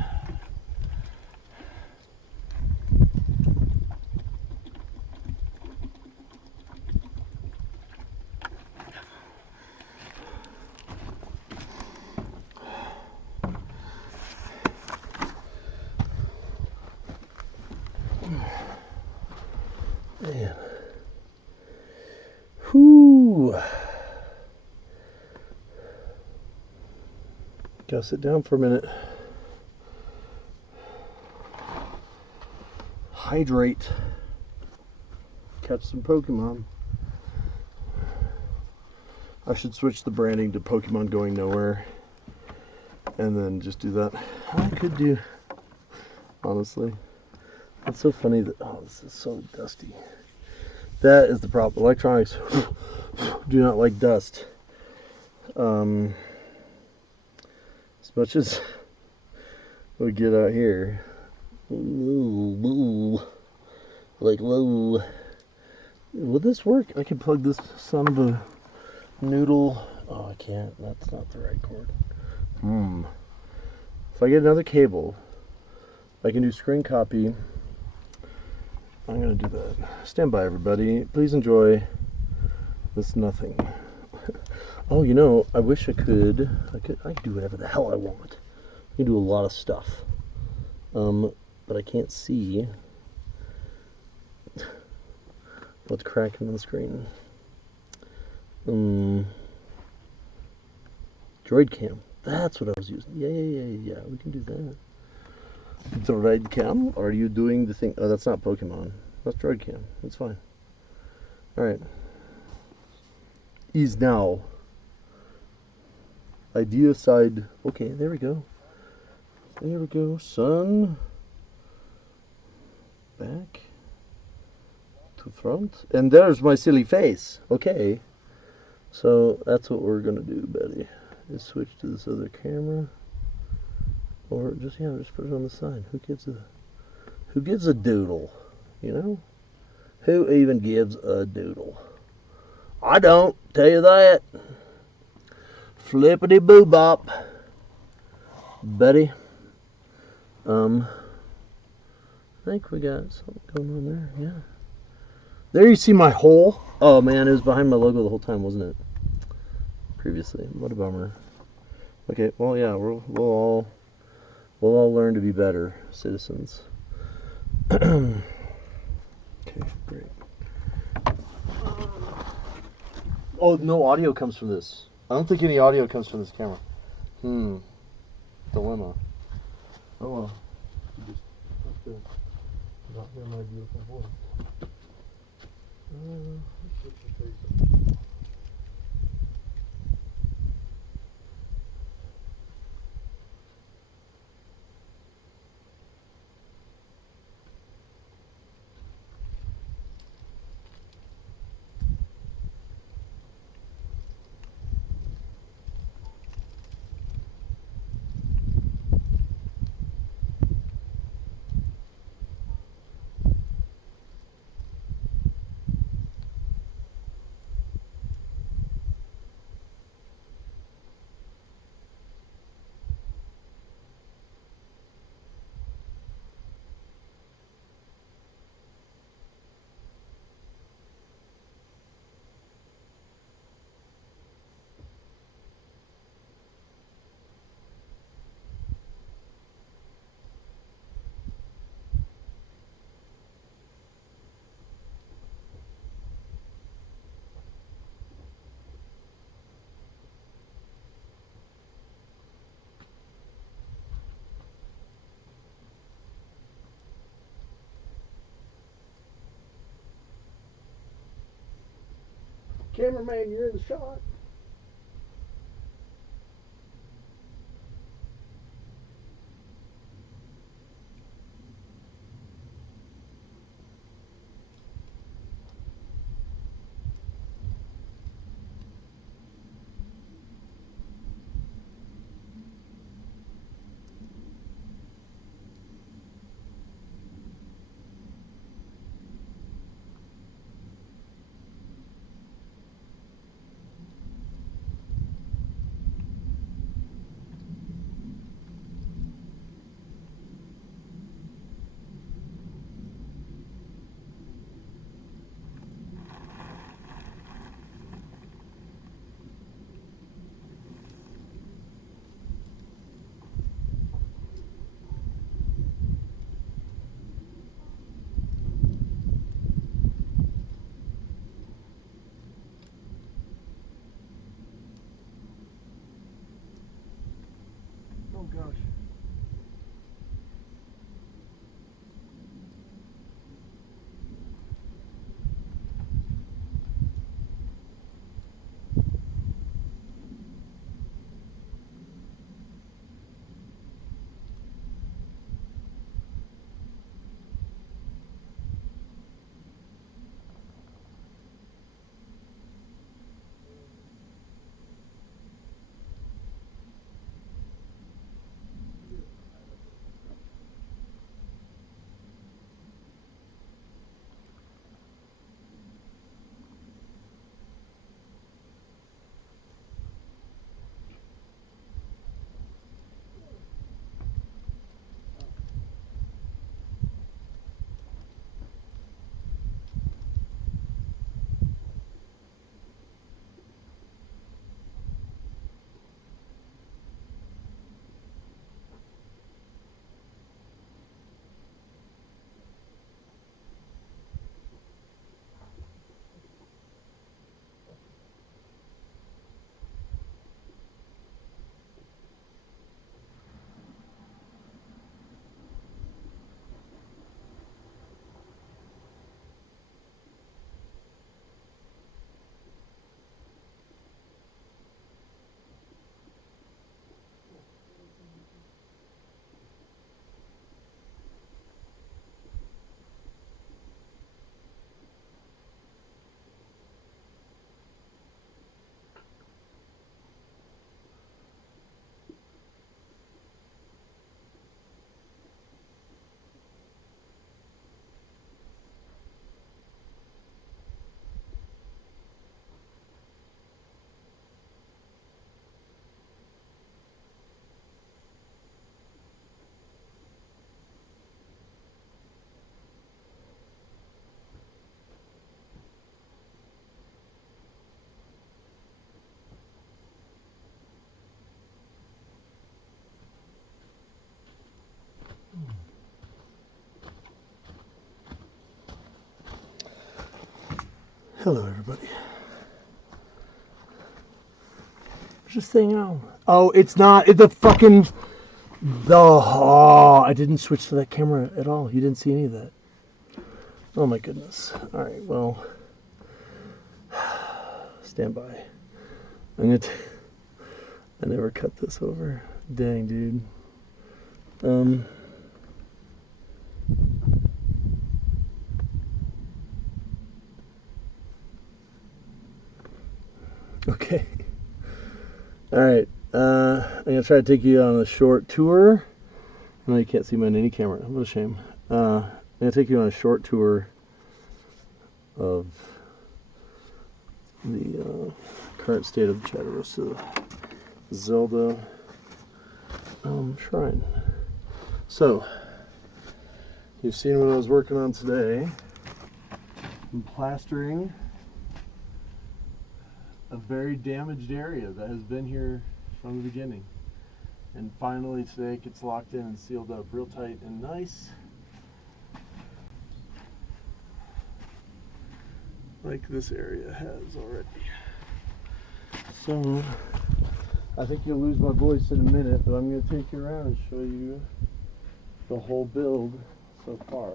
Man. Whew. Gotta sit down for a minute. Hydrate. Catch some Pokemon. I should switch the branding to Pokemon Going Nowhere. And then just do that. I could do, honestly. It's so funny that, oh, this is so dusty. That is the problem. Electronics do not like dust. As much as we get out here, like, whoa. Will this work? I can plug this son of a noodle. Oh, I can't. That's not the right cord. If I get another cable, I can do screen copy. I'm gonna do that. Stand by, everybody. Please enjoy this nothing. Oh, you know, I wish I could do whatever the hell I want. I can do a lot of stuff. But I can't see what's cracking on the screen. Droid cam. That's what I was using. Yeah. We can do that. Droid cam? Are you doing the thing? Oh, that's not Pokemon. That's Droid cam. That's fine. Alright. Is now. Idea side. Okay, there we go. There we go. Sun. Back. To front. And there's my silly face. Okay. So that's what we're gonna do, Betty. Is switch to this other camera. Or just put it on the side. Who gives a doodle? You know? Who even gives a doodle? I don't, tell you that. Flippity boo bop. Betty. I think we got something going on there, yeah. There you see my hole. Oh man, it was behind my logo the whole time, wasn't it? Previously. What a bummer. Okay, well yeah, we'll all learn to be better citizens. Okay, great. Oh, no audio comes from this. I don't think any audio comes from this camera. Dilemma. Oh well. You just have to not hear my beautiful voice. Let's switch the face. Cameraman, you're in the shot. Oh gosh. Hello, everybody. What's this thing on? Oh, it's not. It's the fucking. Oh, I didn't switch to that camera at all. You didn't see any of that. Oh my goodness. All right. Well, stand by. I never cut this over. Dang, dude. Okay. All right. I'm gonna try to take you on a short tour. I know you can't see my nanny camera. What a shame. I'm gonna take you on a short tour of the current state of the Chaderossa Zelda shrine. So, you've seen what I was working on today. I'm plastering a very damaged area that has been here from the beginning. And finally today it gets locked in and sealed up real tight and nice. Like this area has already. So, I think you'll lose my voice in a minute, but I'm going to take you around and show you the whole build so far.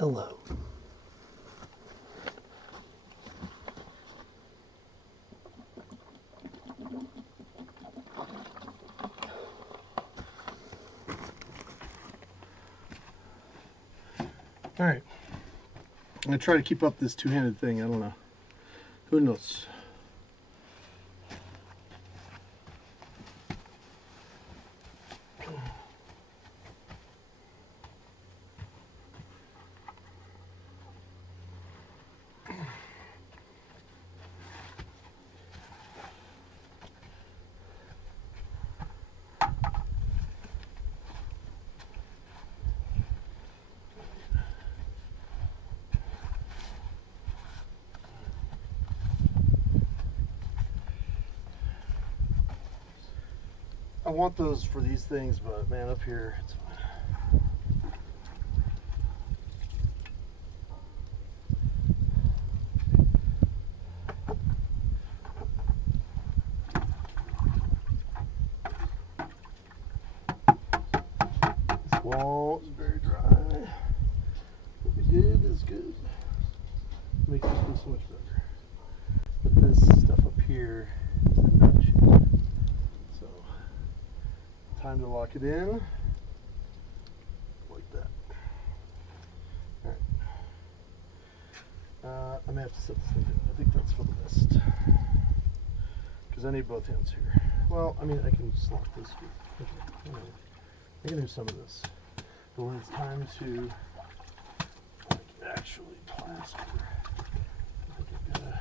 Hello. All right. I'm going to try to keep up this two-handed thing. I don't know. Who knows? I want those for these things, but man, up here, it's this wall is very dry. What we did is good. Makes me feel so much better. But this stuff up here is in bad shape. So, time to lock it in. Like that. Alright. I may have to set this thing down. I think that's for the best. Because I need both hands here. Well, I mean, I can just lock this with. Okay, whatever. I can do some of this. But when it's time to actually plaster, I think I've got to.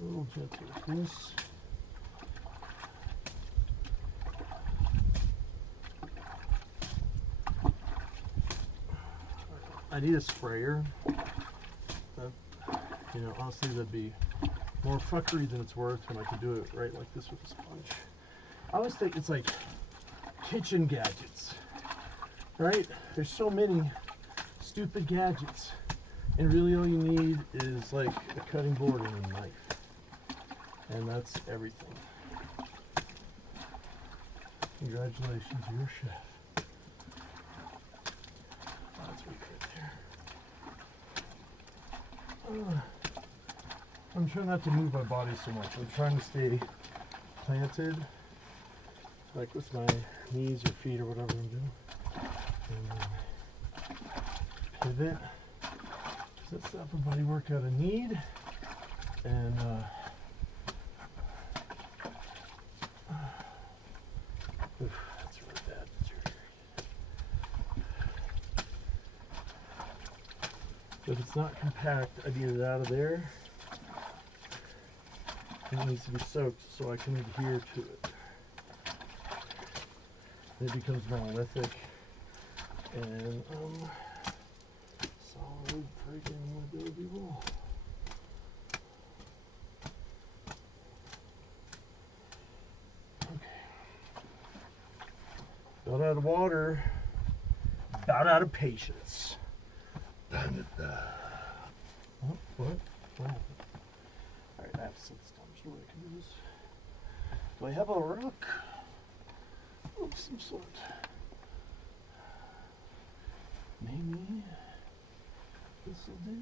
A little gentle with this. I need a sprayer. You know, honestly, that'd be more fuckery than it's worth when I could do it right like this with a sponge. I always think it's like kitchen gadgets, right? There's so many stupid gadgets, and really all you need is like a cutting board and a knife, and that's everything. Congratulations, you're a chef. That's weak right there. I'm trying not to move my body so much. I'm trying to stay planted, like with my knees or feet or whatever I'm doing. And pivot. That's the upper body workout I need. And that's really bad. If it's not compact, I need it out of there. It needs to be soaked so I can adhere to it. It becomes monolithic and solid friggin' adobe wall. Okay. About out of water, about out of patience. Oh, what? What happened? Alright, I have to set this down. There's no way I can do this. Do I have a rock of some sort? Maybe this will do.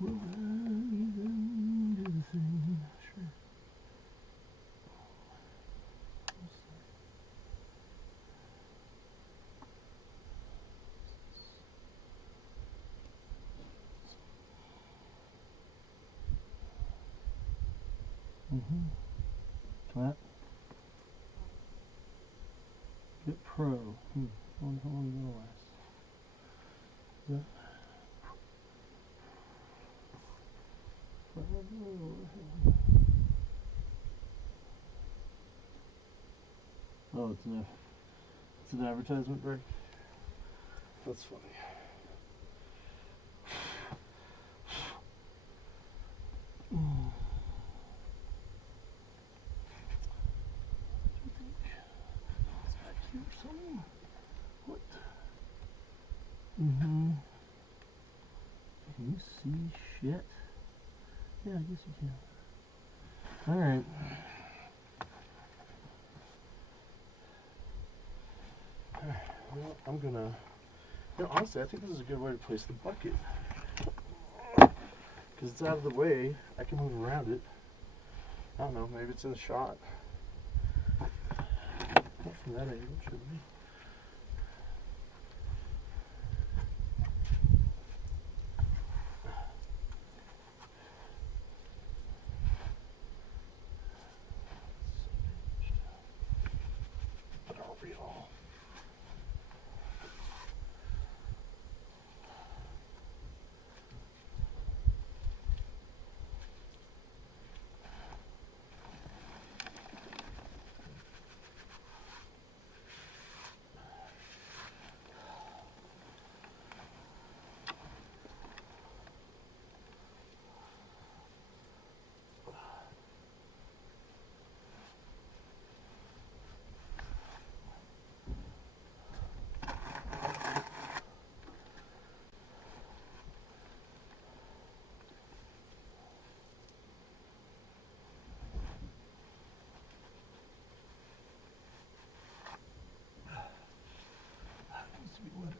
Will I even do the thing? Sure. Flat. Get Pro. How long will that last? Yeah. Oh, it's an advertisement break. That's funny. Mm-hmm. Can you see shit? Yeah, I guess you can. Alright. Well, I'm gonna... You know, honestly, I think this is a good way to place the bucket. Because it's out of the way, I can move around it. I don't know, maybe it's in the shot. Not from that angle, should be. But I'll read all.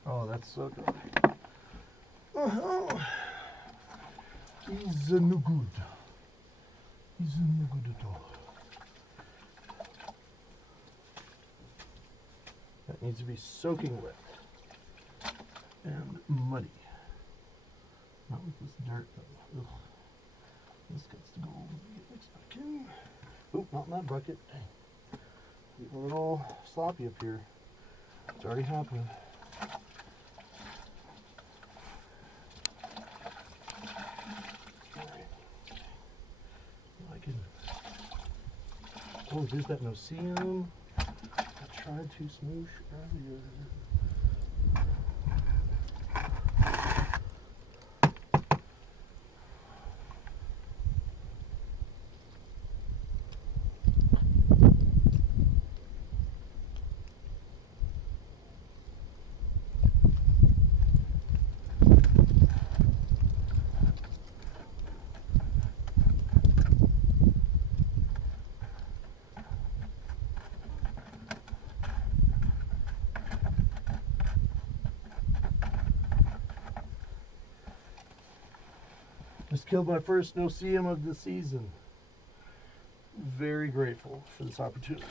Oh, that's so dry. Oh, he's no good. He's no good at all. That needs to be soaking wet and muddy. Not with this dirt though. Ugh. This gets to go over and get mixed back in. Oop, not in that bucket. Dang. Getting a little sloppy up here. It's already happening. Oh, there's that no-see-um I tried to smoosh earlier. Just killed my first no-see-um of the season. Very grateful for this opportunity.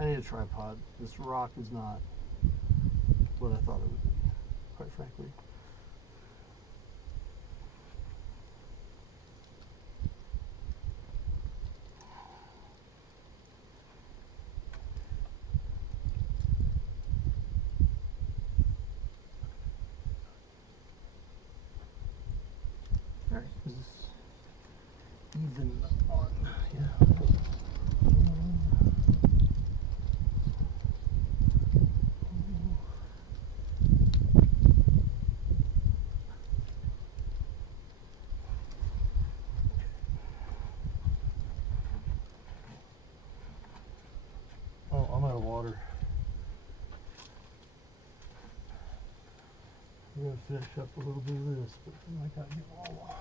I need a tripod. This rock is not what I thought it would be, quite frankly. Alright, is this even on? Yeah. Oh, I'm out of water. I'm gonna finish up a little bit of this, but then I gotta get all.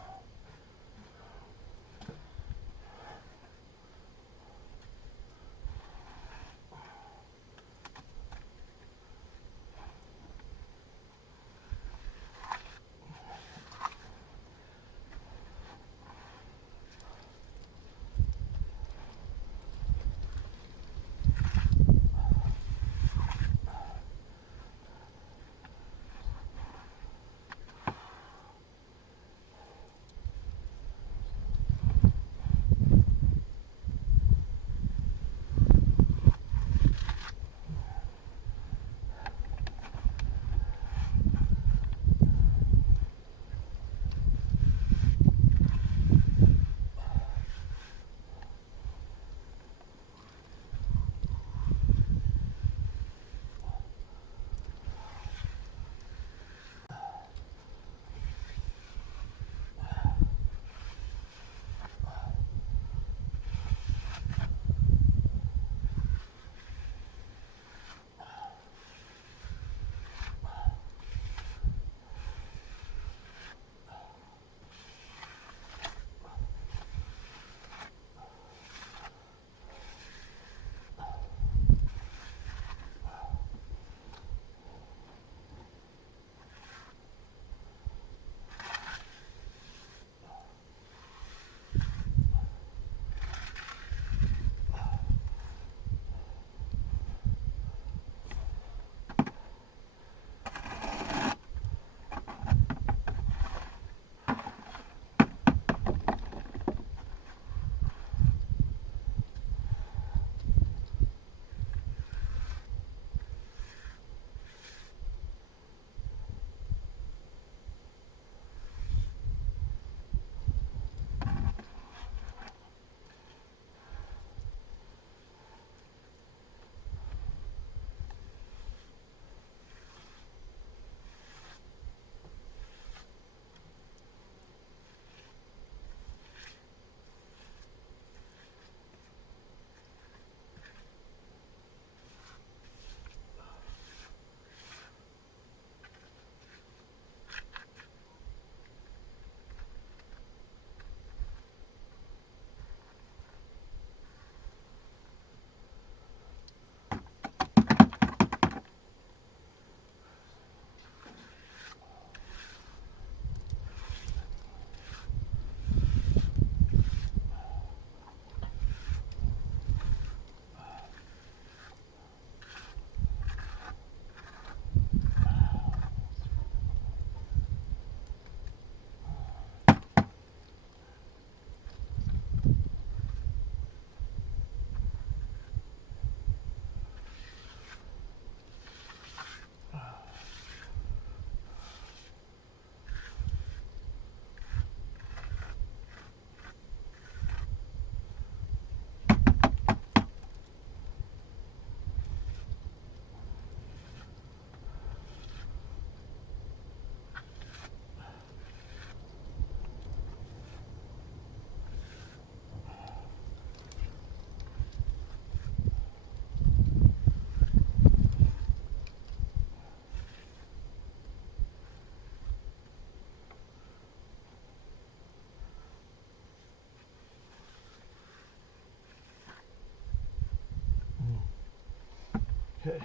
Okay.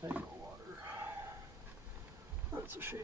I got water. That's a shame.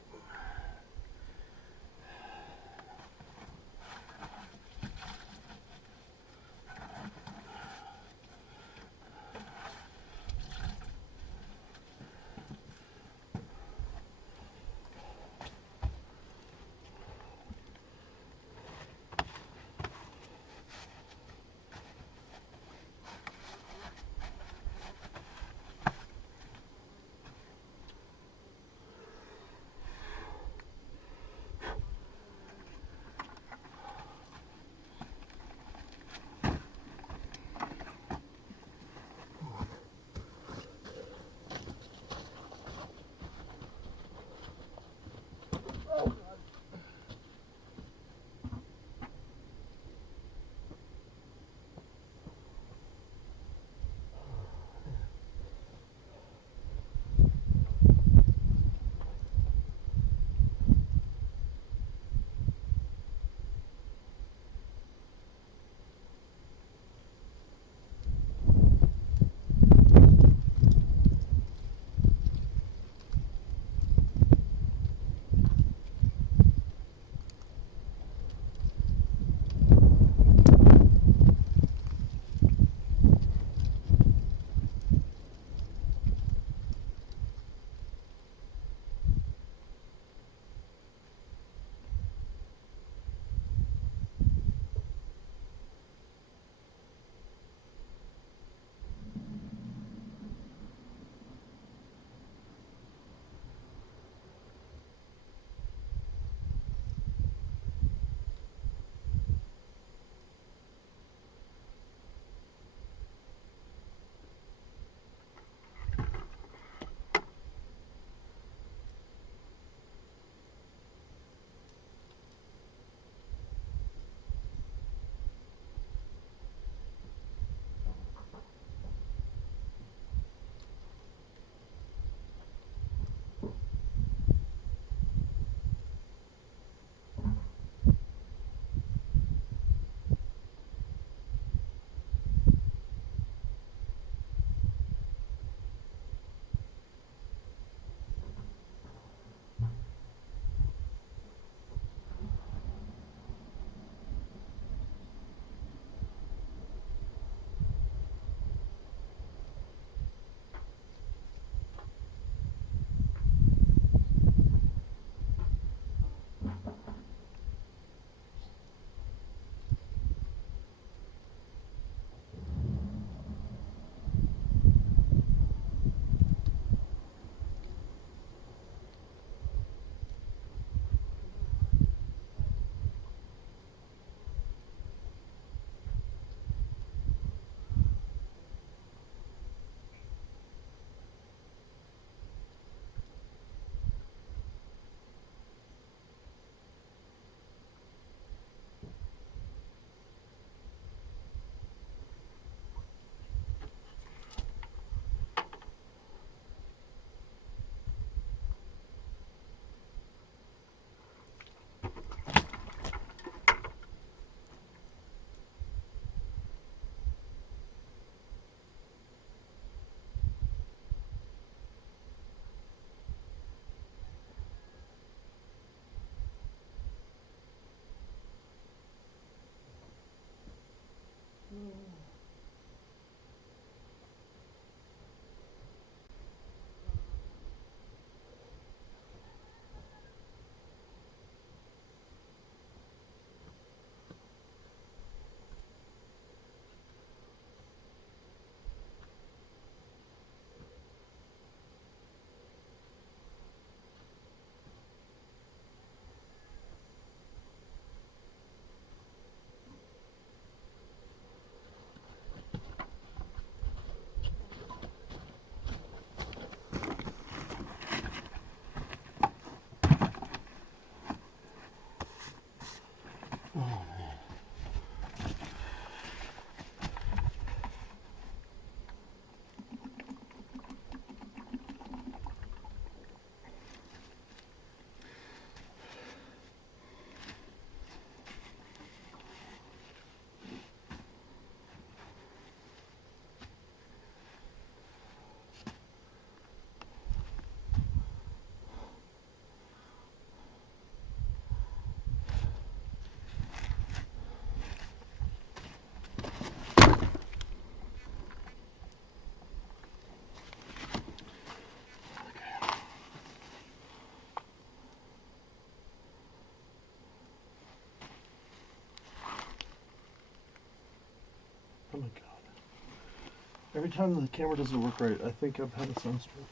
Every time the camera doesn't work right, I think I've had a sunstroke.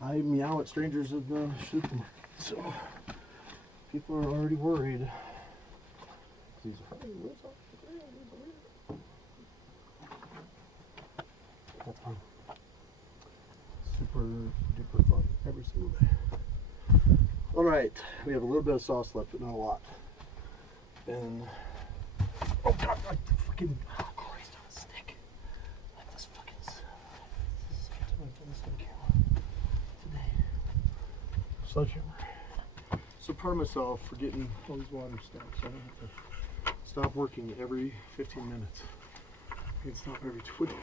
I meow at strangers at the supermarket, so people are already worried. That's fun. Super duper fun every single day. Alright, we have a little bit of sauce left, but not a lot. And oh god, like the fucking Christ on a stick. Like this fucking I've done this on camera today. Sledgehammer. So proud of myself for getting all these water stacks. I don't have to stop working every 15 minutes. I can stop every 25.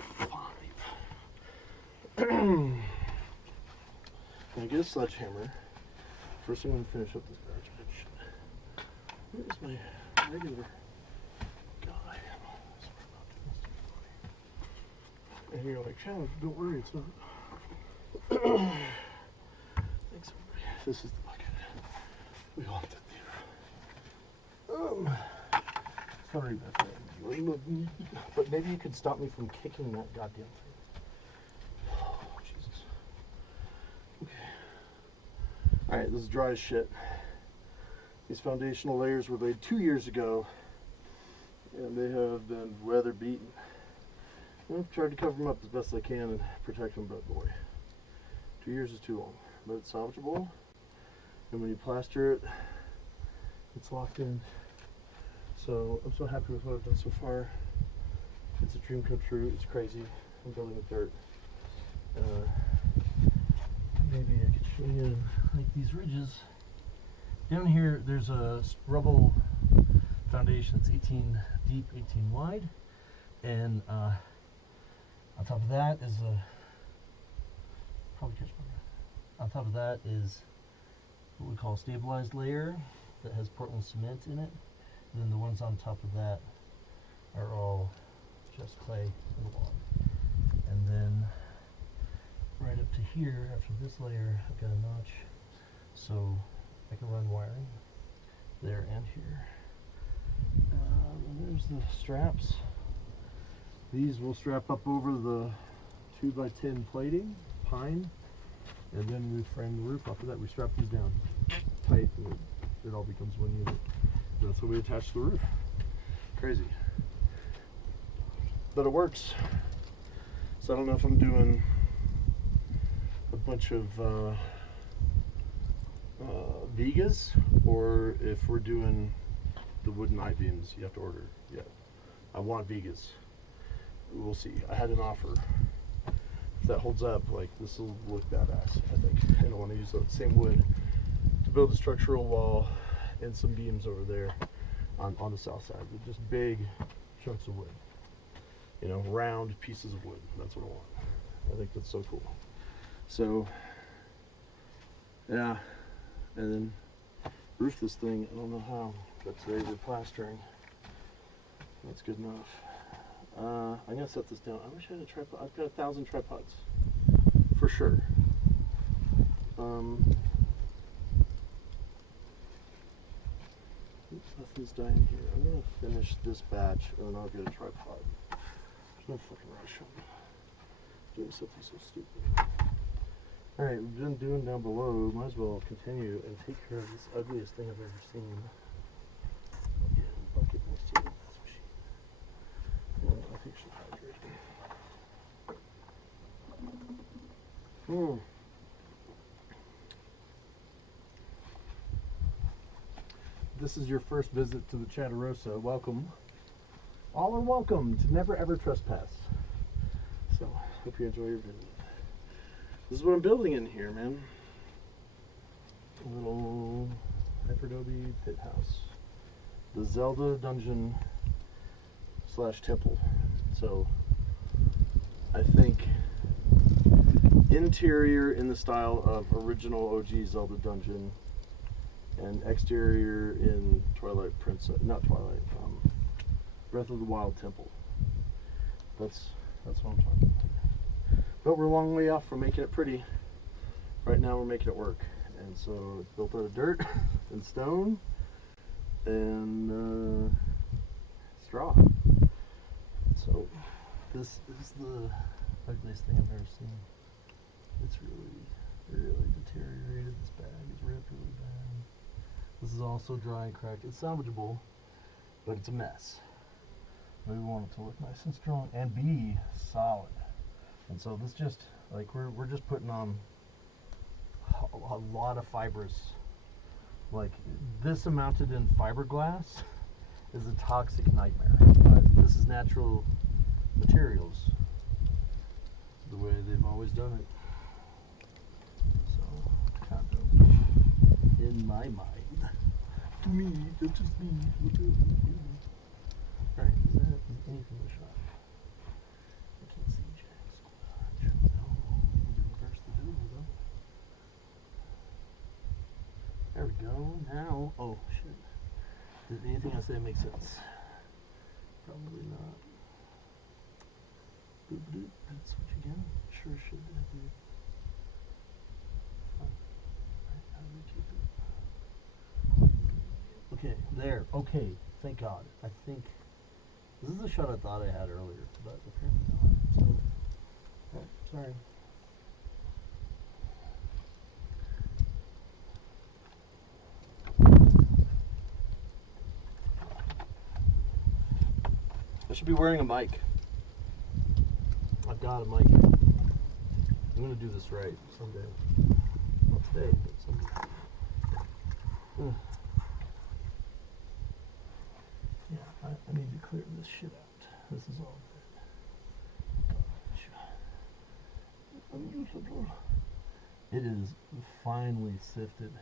Now get a sledgehammer. First I'm going to finish up this garbage bitch. Where's my regular guy? And you're like, Chad, don't worry, it's not. Thanks everybody. This is the bucket. We want it there. Sorry about that. But maybe you could stop me from kicking that goddamn thing. Oh, Jesus. Okay. Alright, this is dry as shit. These foundational layers were laid 2 years ago, and they have been weather beaten. I've tried to cover them up as best I can and protect them, but boy, 2 years is too long. But it's salvageable, and when you plaster it, it's locked in. So I'm so happy with what I've done so far. It's a dream come true. It's crazy. I'm building with dirt. Maybe I could show you like these ridges. Down here, there's a rubble foundation that's 18 deep, 18 wide, and on top of that is probably catch my breath. On top of that is what we call a stabilized layer that has Portland cement in it. And then the ones on top of that are all just clay and water. And then right up to here, after this layer, I've got a notch, so I can run wiring there and here. And there's the straps. These will strap up over the 2x10 plating, pine, and then we frame the roof. After that, we strap these down tight, and it all becomes one unit. That's what we attach to the roof. Crazy. But it works. So I don't know if I'm doing a bunch of vigas or if we're doing the wooden I-beams you have to order. Yeah, I want vigas. We'll see. I had an offer. If that holds up, like, this will look badass, I think. And I want to use the same wood to build a structural wall and some beams over there on the south side. With just big chunks of wood. You know, round pieces of wood. That's what I want. I think that's so cool. So, yeah. And then roof this thing. I don't know how, but today we're plastering. That's good enough. I'm gonna set this down. I wish I had a tripod. I've got 1,000 tripods for sure. Nothing's dying here. I'm gonna finish this batch and then I'll get a tripod. There's no fucking rush on doing something so stupid. Alright, we've been doing down below. Might as well continue and take care of this ugliest thing I've ever seen. I'll get a bucket next to this machine. I think she'll hydrate. This is your first visit to the Chaderossa. Welcome. All are welcome to never ever trespass. So, hope you enjoy your visit. This is what I'm building in here, man. A little adobe pit house. The Zelda dungeon / temple. So, I think interior in the style of original OG Zelda dungeon, and exterior in Twilight Princess, not Twilight, Breath of the Wild temple. That's what I'm talking about. But we're a long way off from making it pretty. Right now we're making it work. And so it's built out of dirt and stone and straw. So This is the ugliest thing I've ever seen. It's really deteriorated. This bag is ripped really bad. This is also dry and cracked. It's salvageable, but it's a mess. We want it to look nice and strong and be solid. And so this just, like, we're just putting on a lot of fibrous. Like, this amounted in fiberglass is a toxic nightmare. But this is natural materials, the way they've always done it. So, kind of in my mind, to me, that's just me. Alright, is that anything in the shot? I can't see jack squatch. No, we can reverse the doodle though. There we go. Now, oh shit. Did anything I say make sense? Probably not. Boop doop. Did it switch again? Sure should have, dude. Alright, how do we keep it? Okay, there. Okay, thank God. I think this is the shot I thought I had earlier, but apparently not. So, oh, sorry. I should be wearing a mic. I've got a mic. I'm gonna do this right someday. Not today, but someday. Yeah, I need to clear this shit out. This is all good. Unusable. It is finely sifted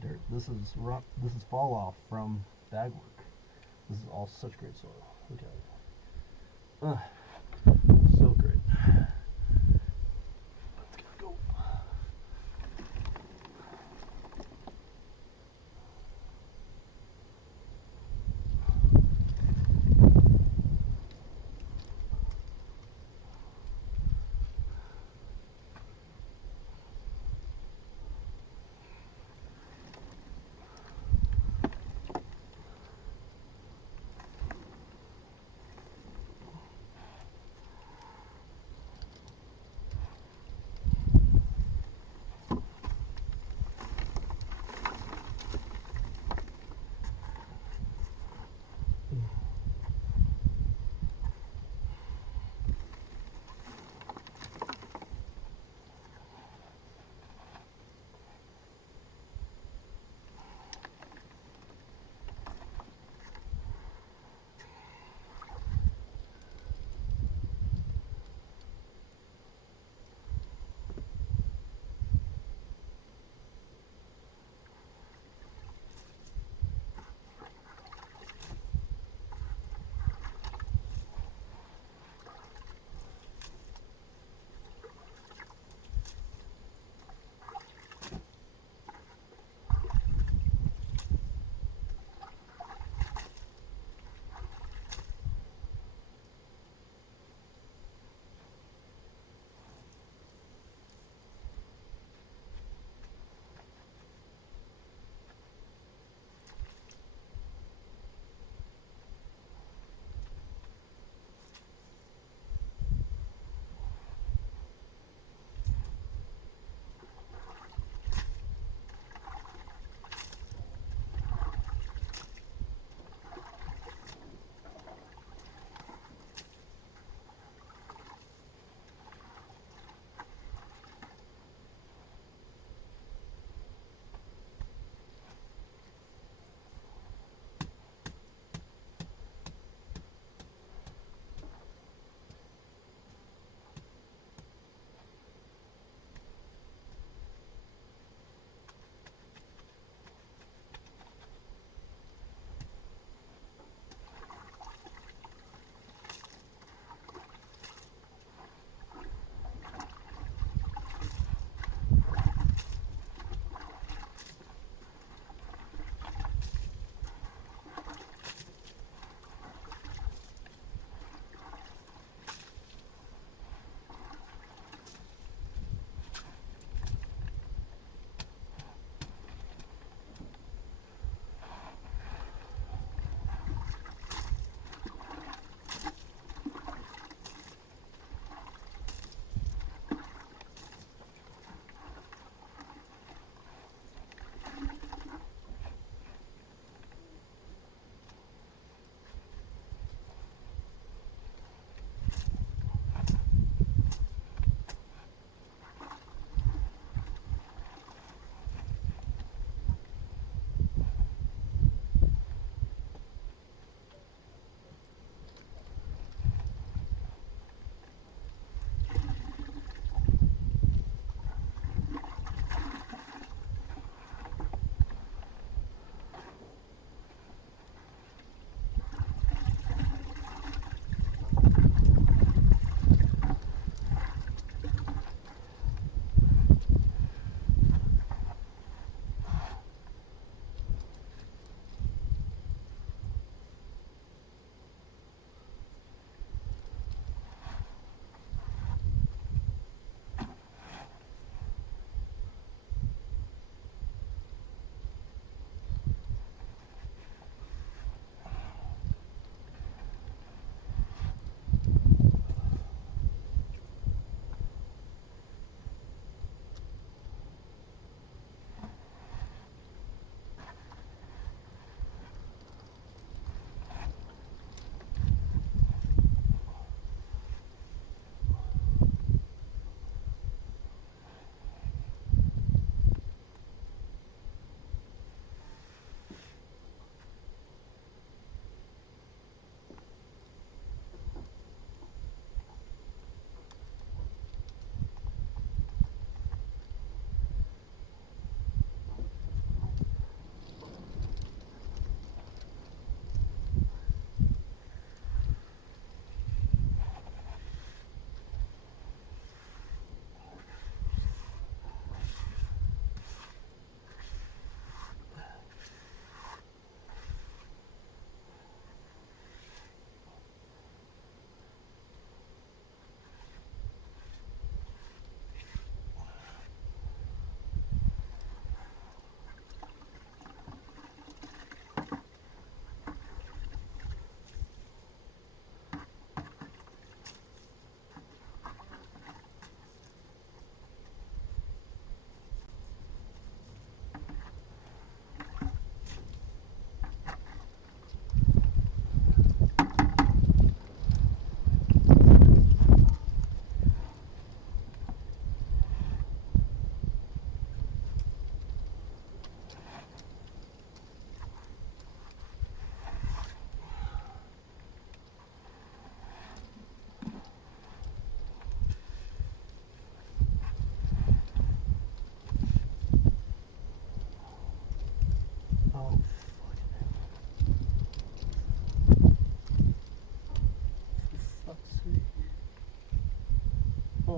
dirt. This is rough. This is fall off from bag work. This is all such great soil. Look at it. So great. Let's go.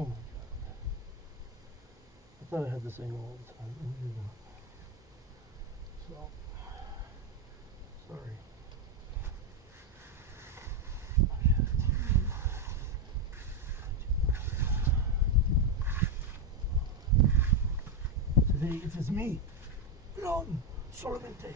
Oh my god. I thought I had this angle all the time. I do not. So, sorry. Today it is me, Lon solamente.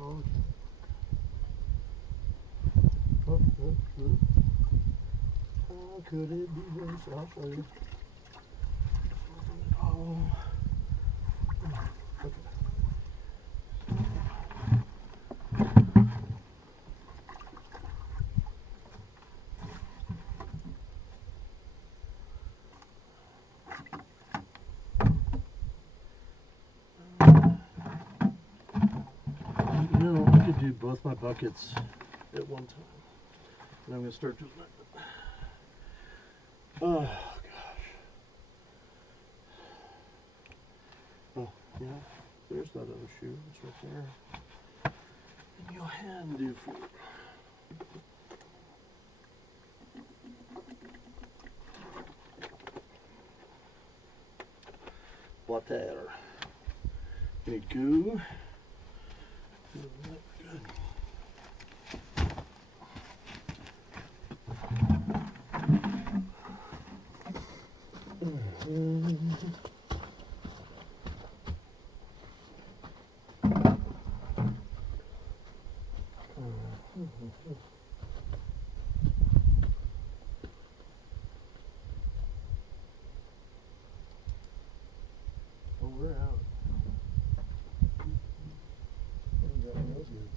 on. Oh, oh, oh. How could it be worse? I'll show you. Oh. Okay. You know, I could do both my buckets at one time. And I'm going to start doing that. Oh, gosh. Oh, yeah. There's that other shoe. It's right there. And your hand do for it. Water. Need goo. Good. Oh, we're out. That was good.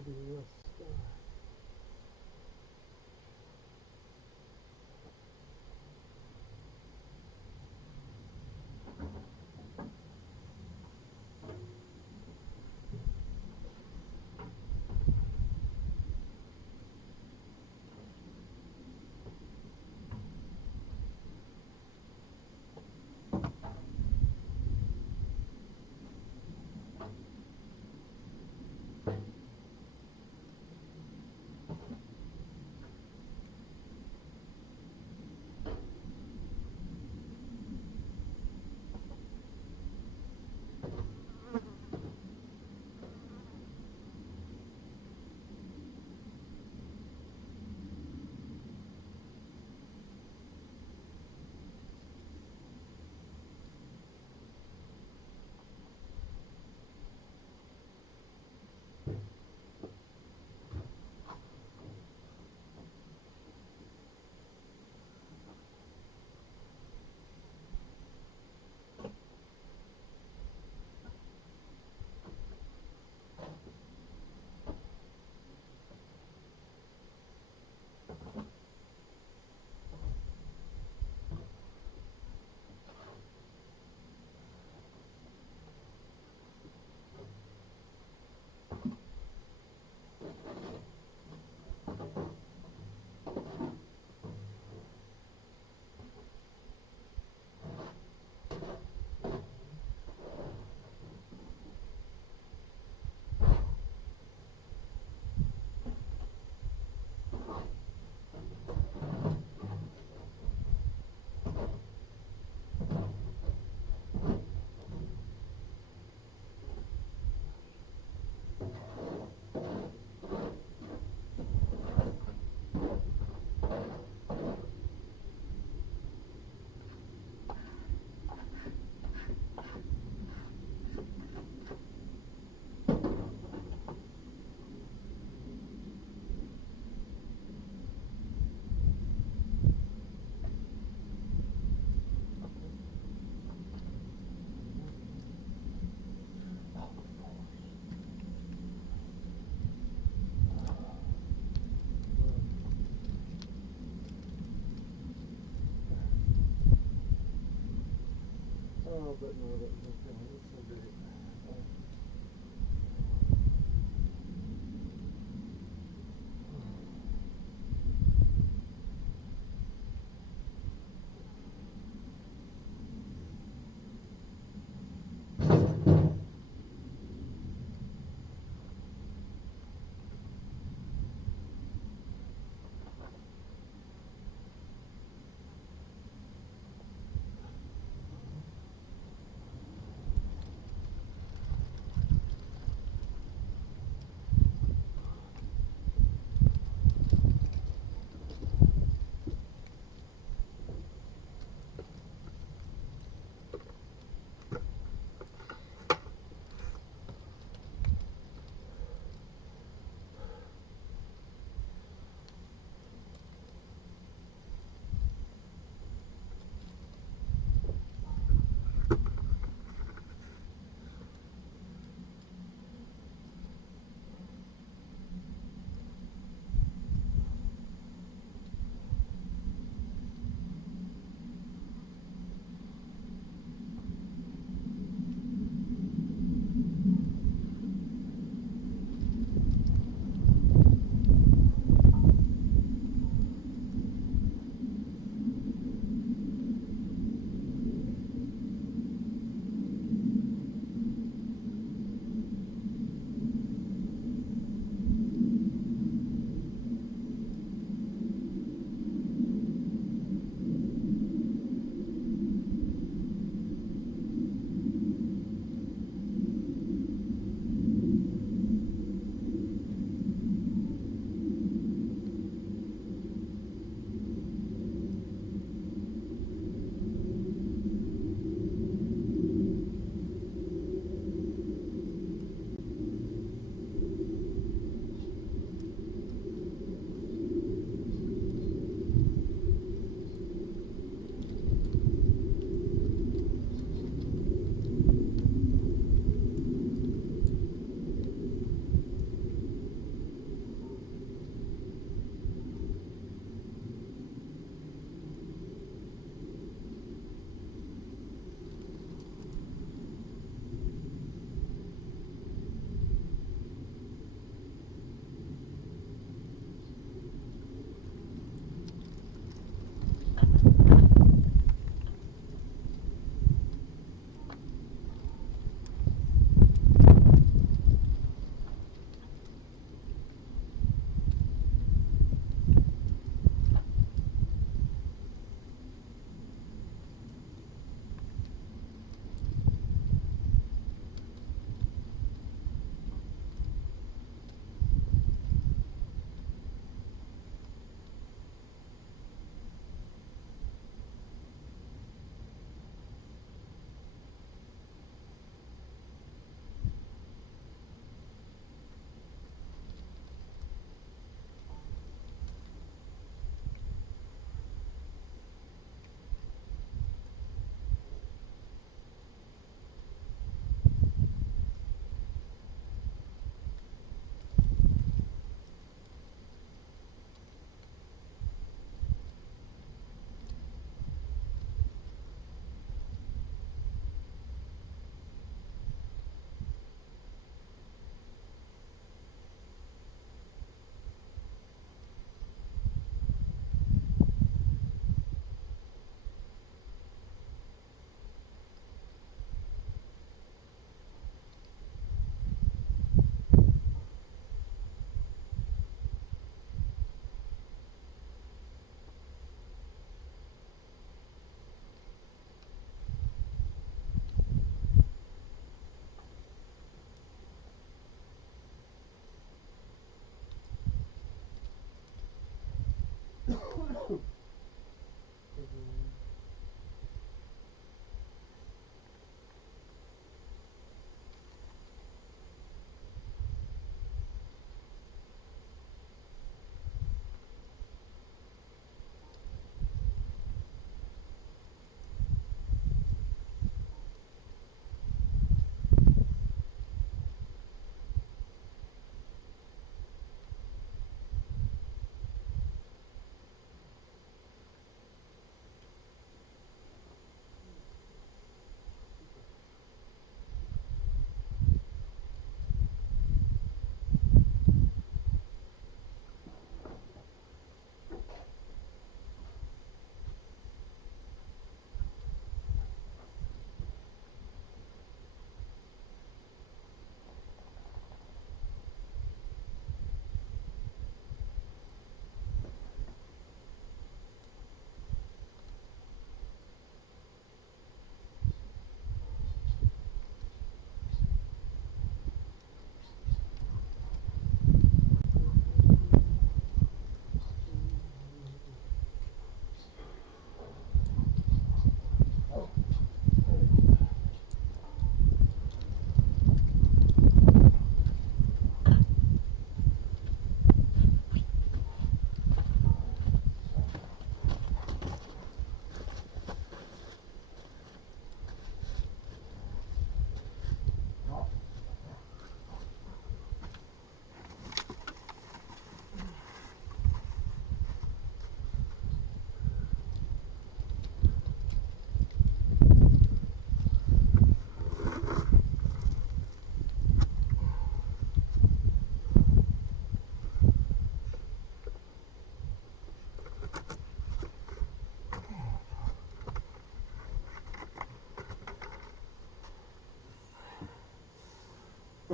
Chaderossa. Oh, but no, that's okay. It's so great.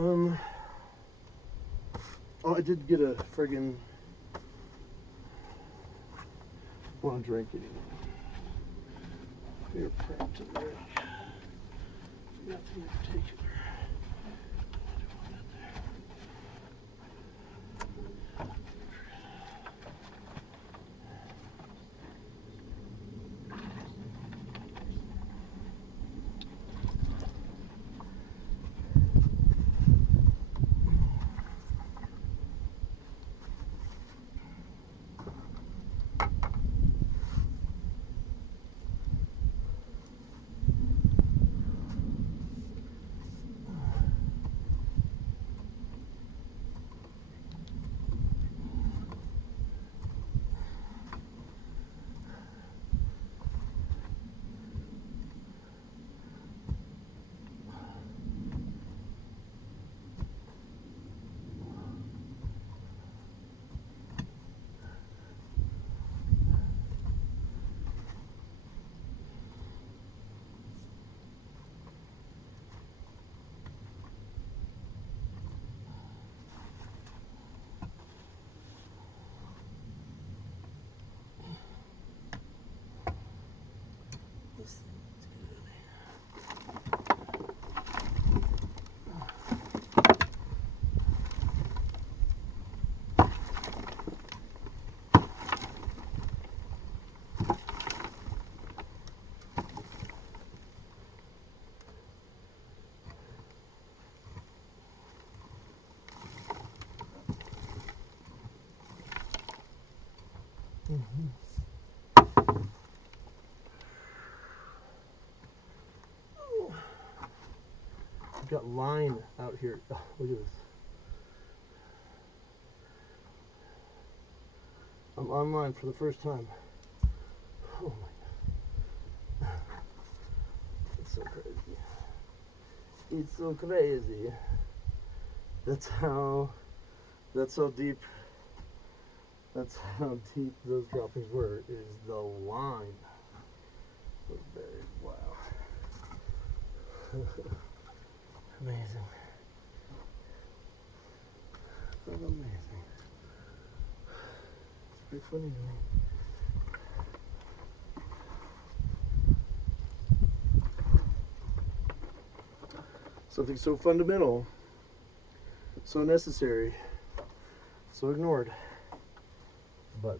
Oh, I did get a friggin' want to drink anymore. You're prepped and ready. Nothing in particular. I've got line out here. Oh, look at this. I'm online for the first time. Oh my god. It's so crazy. It's so crazy. That's how deep those droppings were, is the line was buried. Wow. Amazing. That's amazing. It's pretty funny to me. Something so fundamental, so necessary, so ignored, but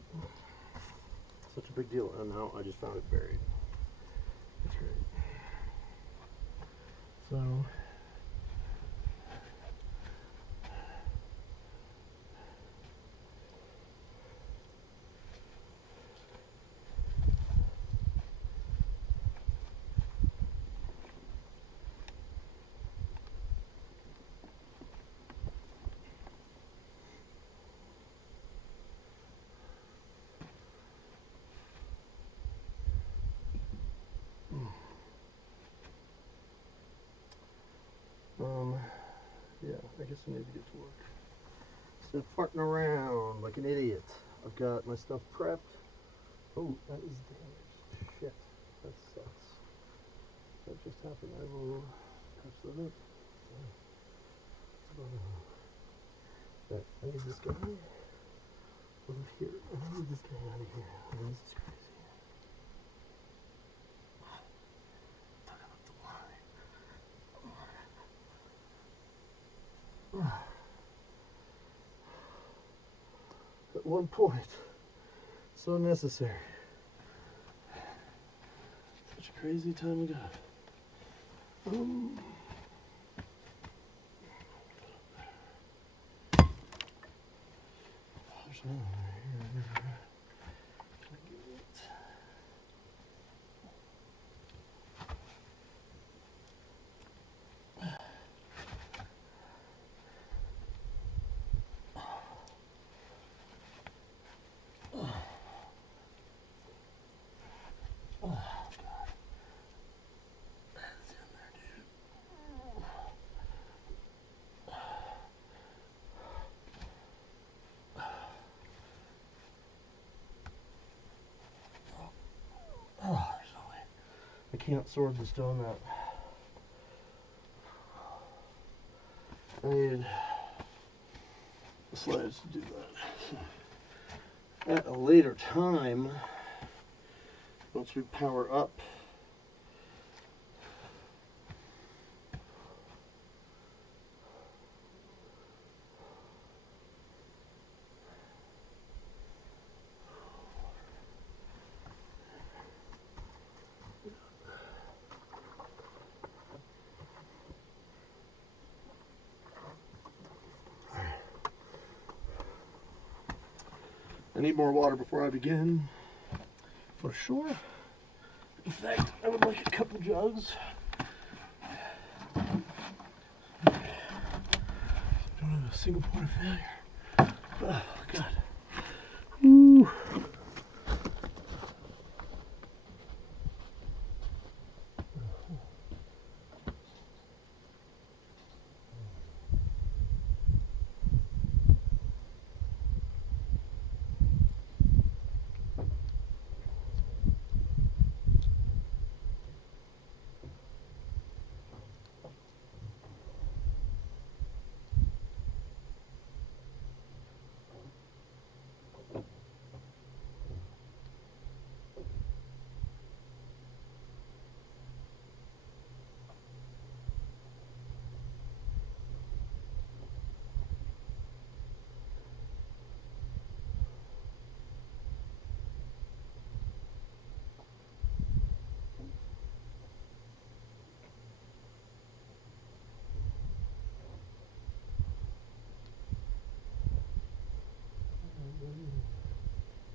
such a big deal. And now I just found it buried. That's great. So yeah, I guess I need to get to work. Instead of farting around like an idiot, I've got my stuff prepped. Oh, that is damaged. Shit, that sucks. That just happened. I will patch that up. Right, I need this guy over here. I need this guy out of here. Oh, this is crazy. Tugging up the line. At one point, so necessary. Such a crazy time we got. There's another one here. Can I get it? Oh, God. That's in there, dude. Oh, there's no way. I can't sword the stone out. I need the slides to do that. At a later time, once we power up, I need more water before I begin, for sure. In fact, I would like a couple jugs. I don't have a single point of failure. Oh, God. Woo.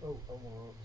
Oh, I want.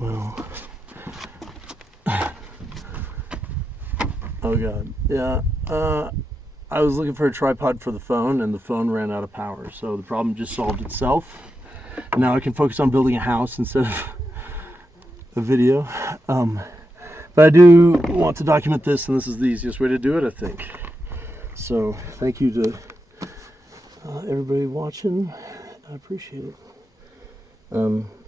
well. Oh god. Yeah. I was looking for a tripod for the phone, and the phone ran out of power, so the problem just solved itself. Now I can focus on building a house instead of a video. But I do want to document this, and this is the easiest way to do it, I think. So thank you to everybody watching. I appreciate it.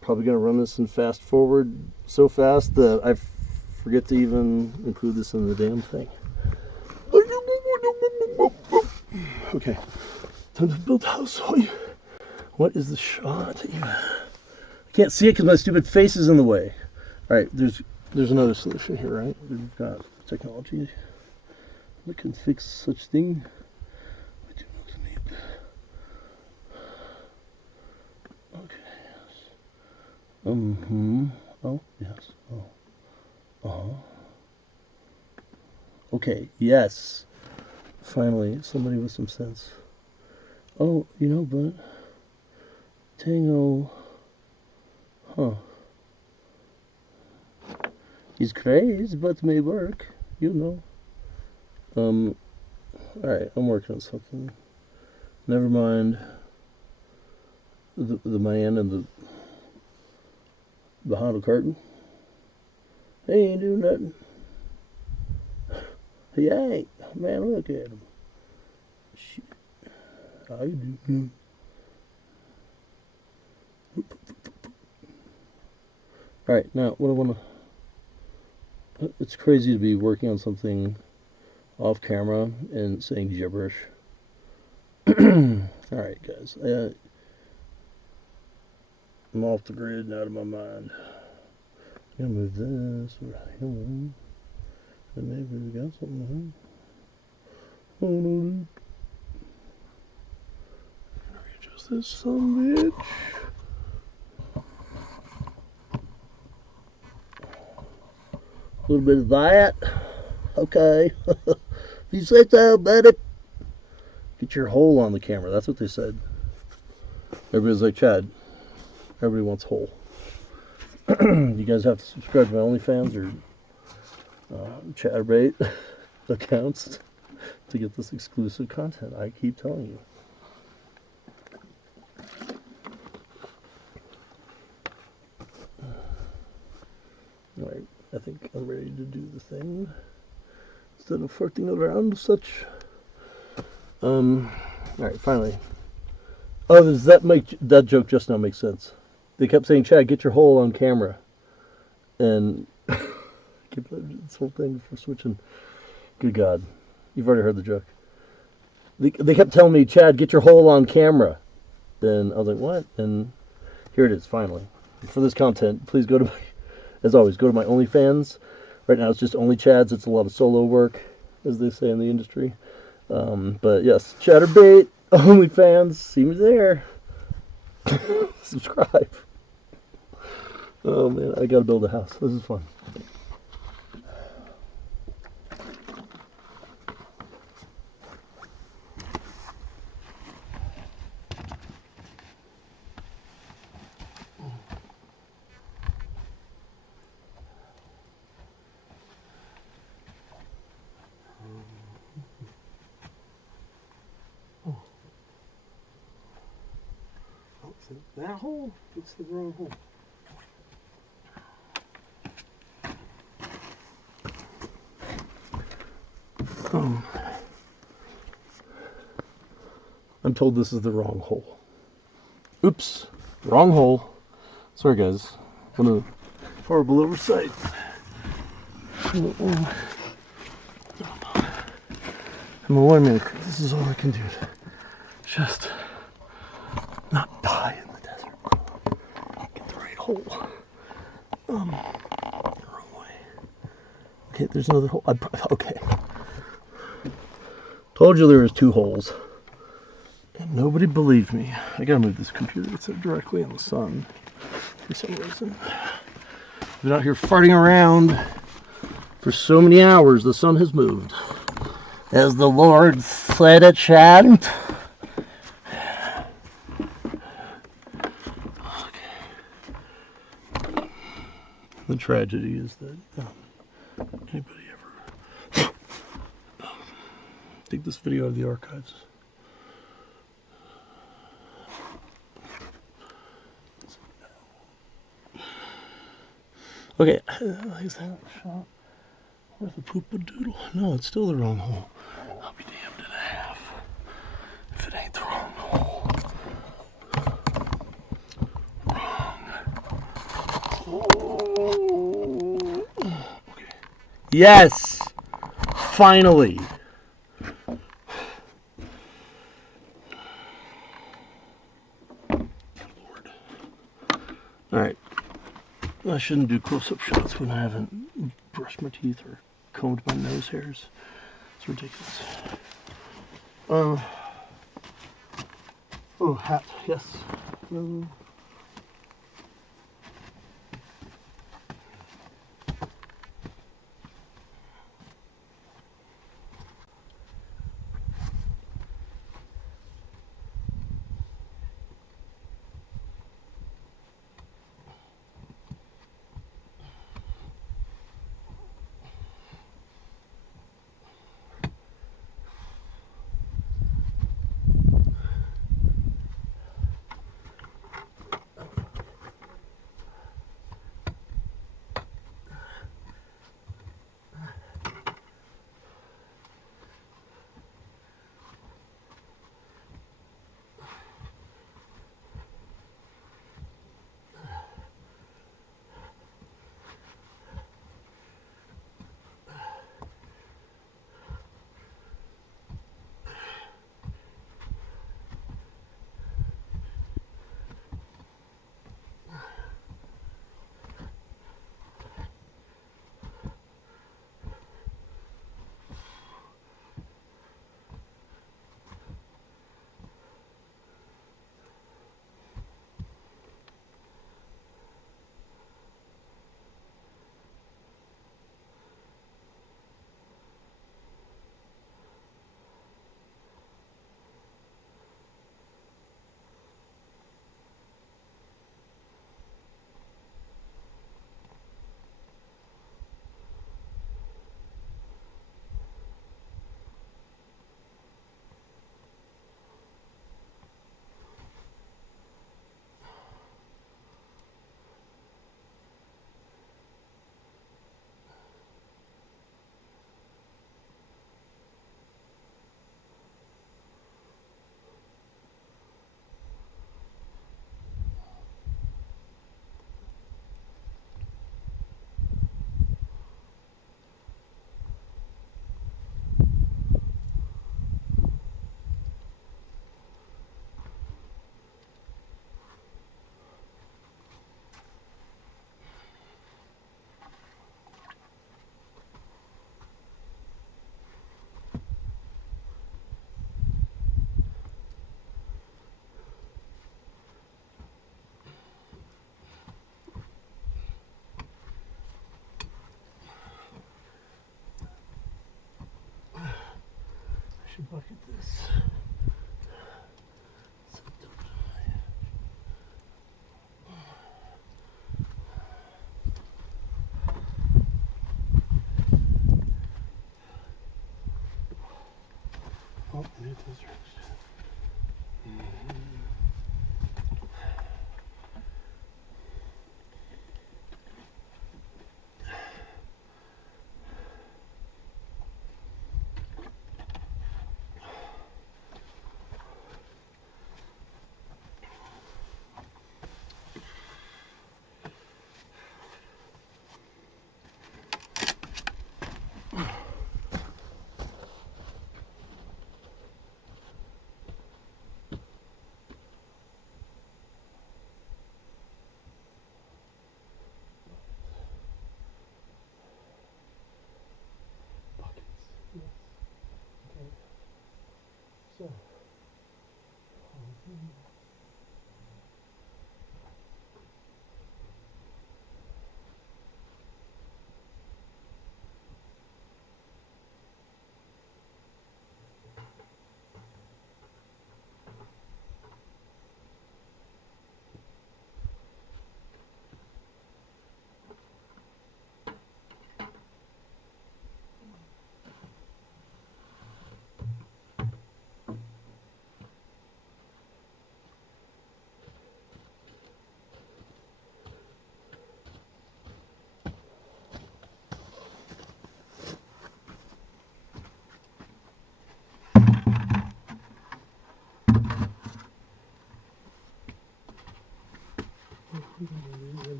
Probably gonna run this in fast forward so fast that I forget to even include this in the damn thing. Okay, time to build a house. What is the shot? I can't see it because my stupid face is in the way. All right, there's another solution here, right? We've got technology that can fix such thing. We do not need. Okay. Yes. Oh yes. Oh. Okay. Yes. Finally, somebody with some sense. Oh, you know, but Tango. Huh. He's crazy, but may work, you know. Alright, I'm working on something. Never mind the man and the behind the curtain. He ain't doing nothing. He ain't. Man, look at him. Shit. How you doing? Alright, now what I want to... It's crazy to be working on something off camera and saying gibberish. Alright, guys. I'm off the grid and out of my mind. I'm going to move this right here. And maybe we got something here. Oh, no. Readjust this son of a bitch. A little bit of that. Okay. You say so, buddy. Get your hole on the camera. That's what they said. Everybody's like, Chad, everybody wants hole. You guys have to subscribe to my OnlyFans or Chatterbait accounts to get this exclusive content. I keep telling you. Alright, I think I'm ready to do the thing. Instead of farting around such. Alright, finally. Oh, does that joke just now make sense? They kept saying, Chad, get your hole on camera. And this whole thing for switching. Good God. You've already heard the joke. They kept telling me, Chad, get your hole on camera. And I was like, what? And here it is, finally. For this content, please go to my, as always, go to my OnlyFans. Right now it's just only Chads. It's a lot of solo work, as they say in the industry. But yes, Chatterbait, OnlyFans, see me there. Subscribe. Oh man, I gotta build a house. This is fun. That hole? It's the wrong hole. I'm told this is the wrong hole. Oops, wrong hole. Sorry guys, what a horrible oversight. I'm a winemaker. This is all I can do to just not die in the desert. Get the right hole. The wrong way. Okay, there's another hole. Okay. Told you there was two holes. And nobody believed me. I gotta move this computer. It's directly in the sun for some reason. I've been out here farting around for so many hours. The sun has moved. As the Lord said it, Chad. The tragedy is that anybody ever take this video out of the archives. Okay, is that shot worth a poop-a-doodle? No, it's still the wrong hole. I'll be damned and a half if it ain't the wrong hole. Wrong. Okay. Yes! Finally! Lord. Alright. I shouldn't do close-up shots when I haven't brushed my teeth or combed my nose hairs. It's ridiculous. Oh, hat, yes. Should bucket this. Oh, I need those rocks.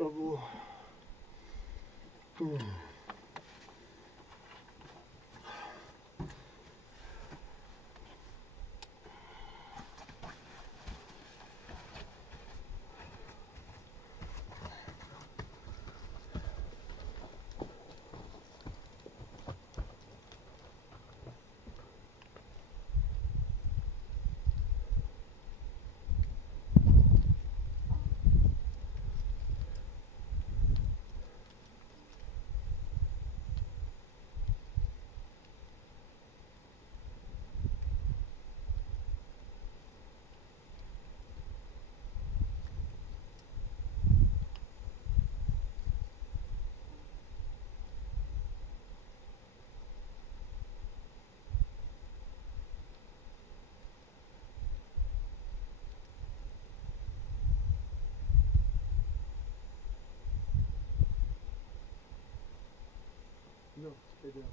Shovel. No, stay down.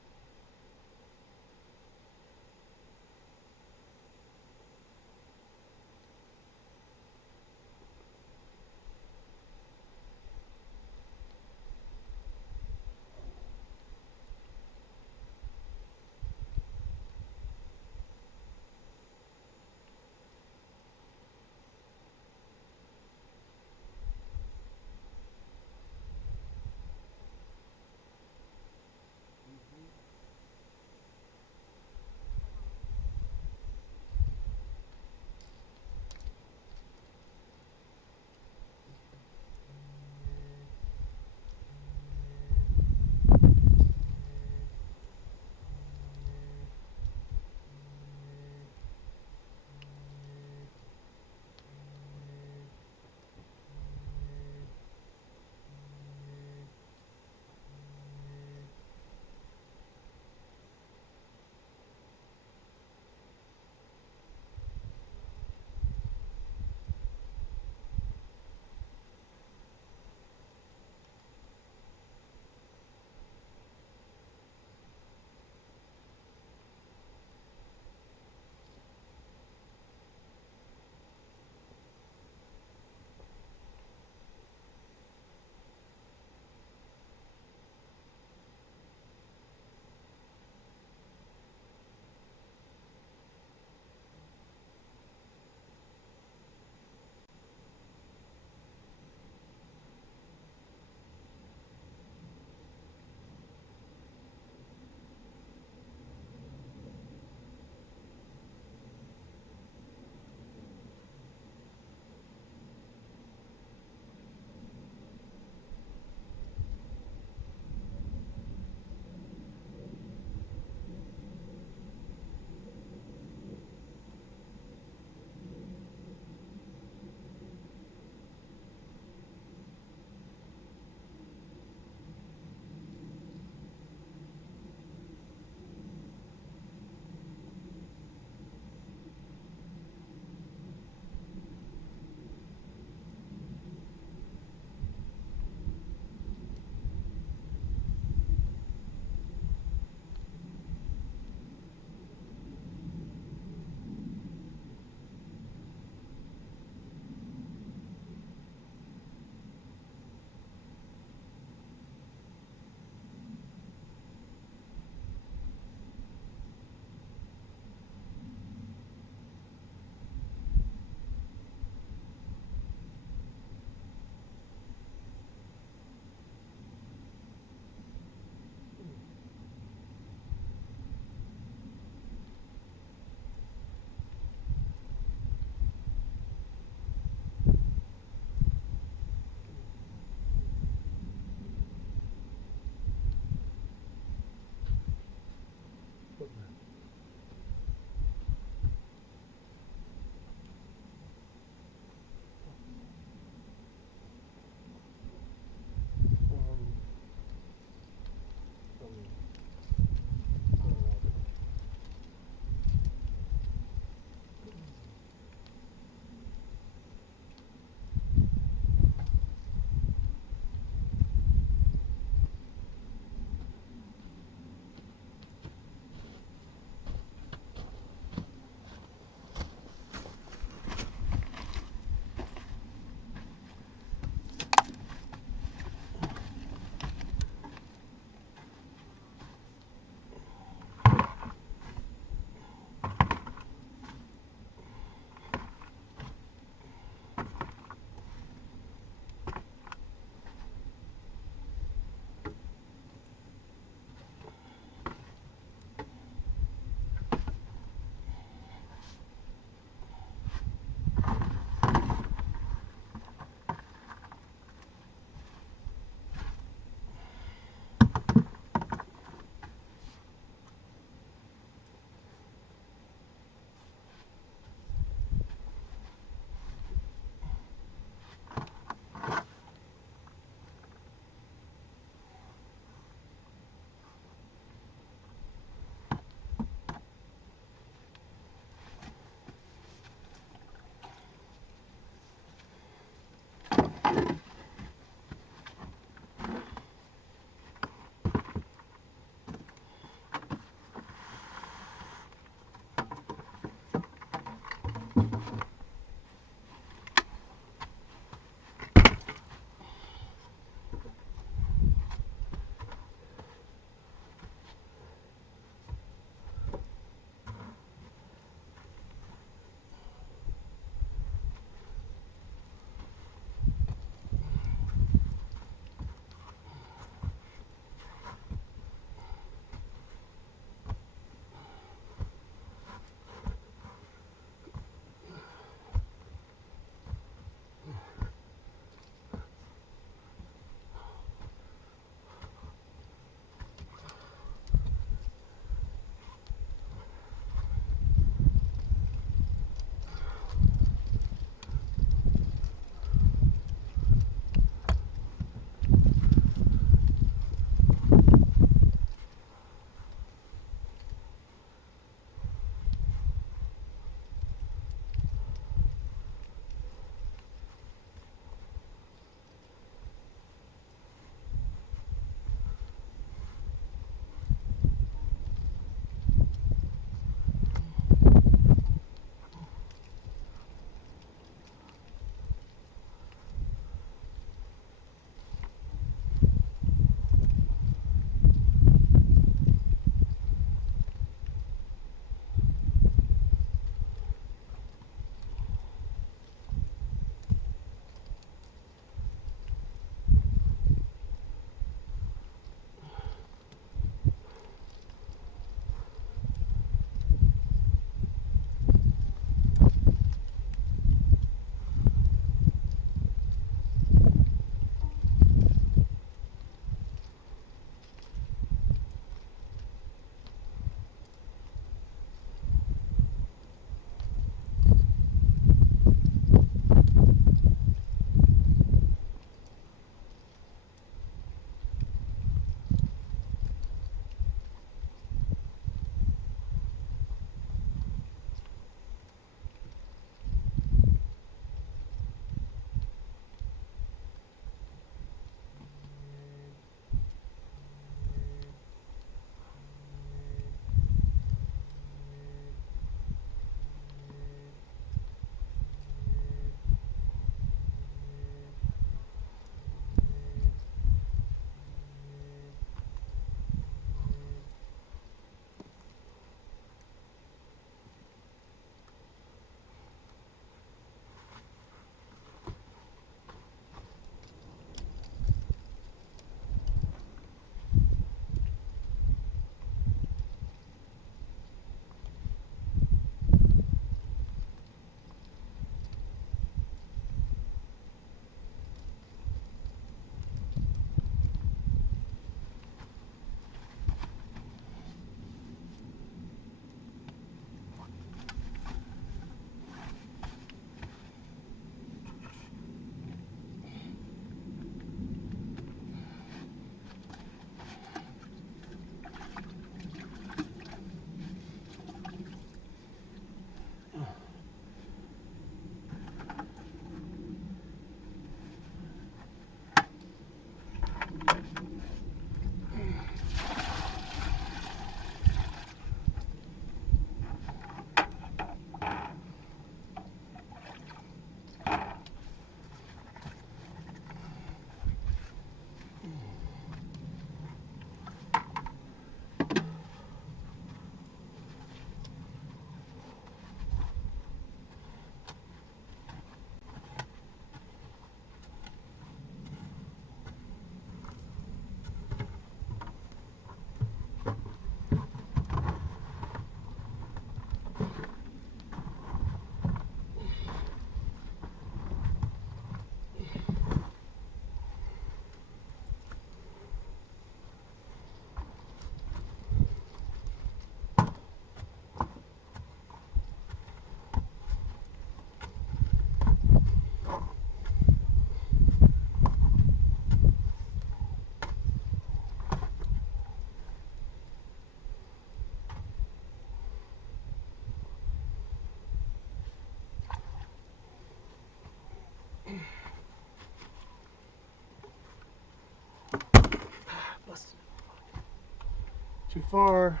Too far.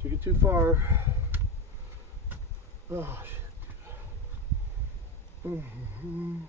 Took it too far. Oh, shit. Mm-hmm.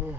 What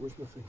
was missing?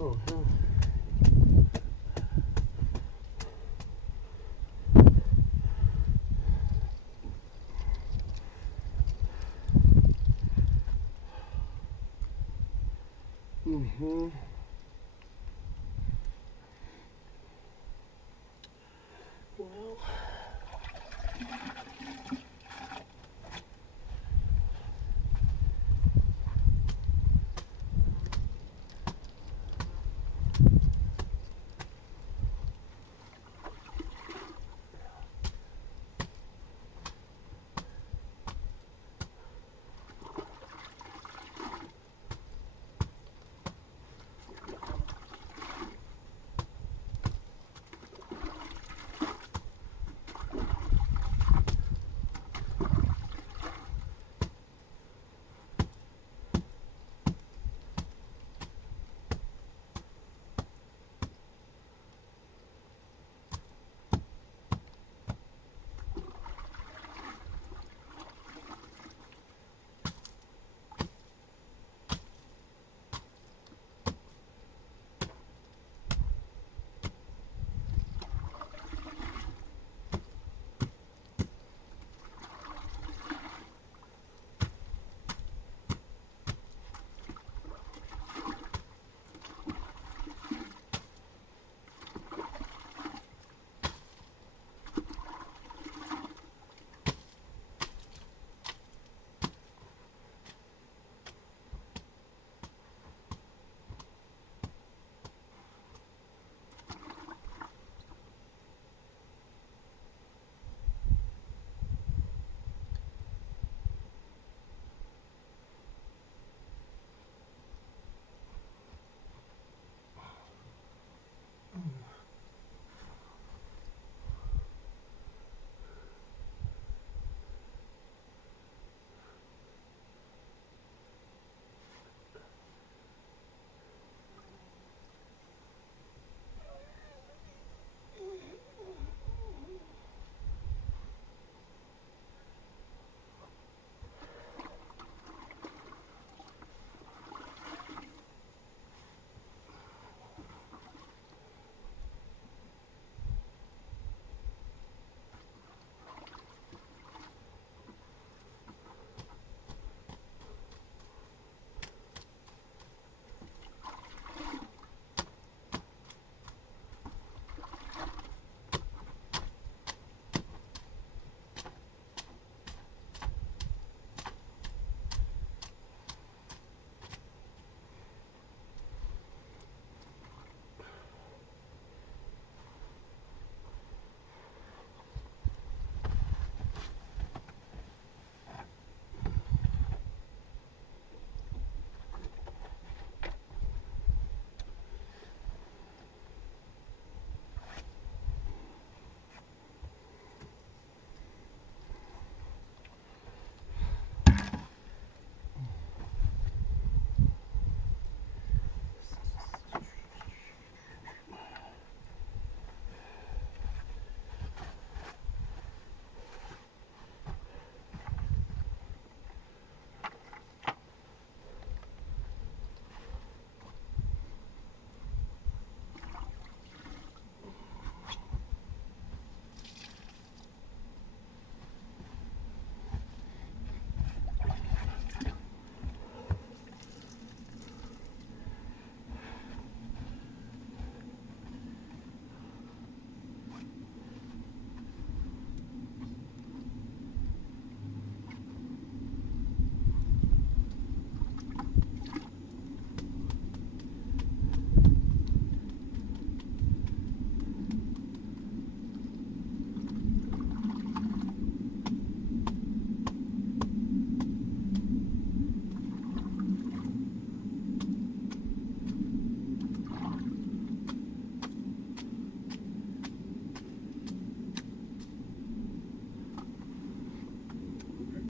Oh, hell. Mm-hmm.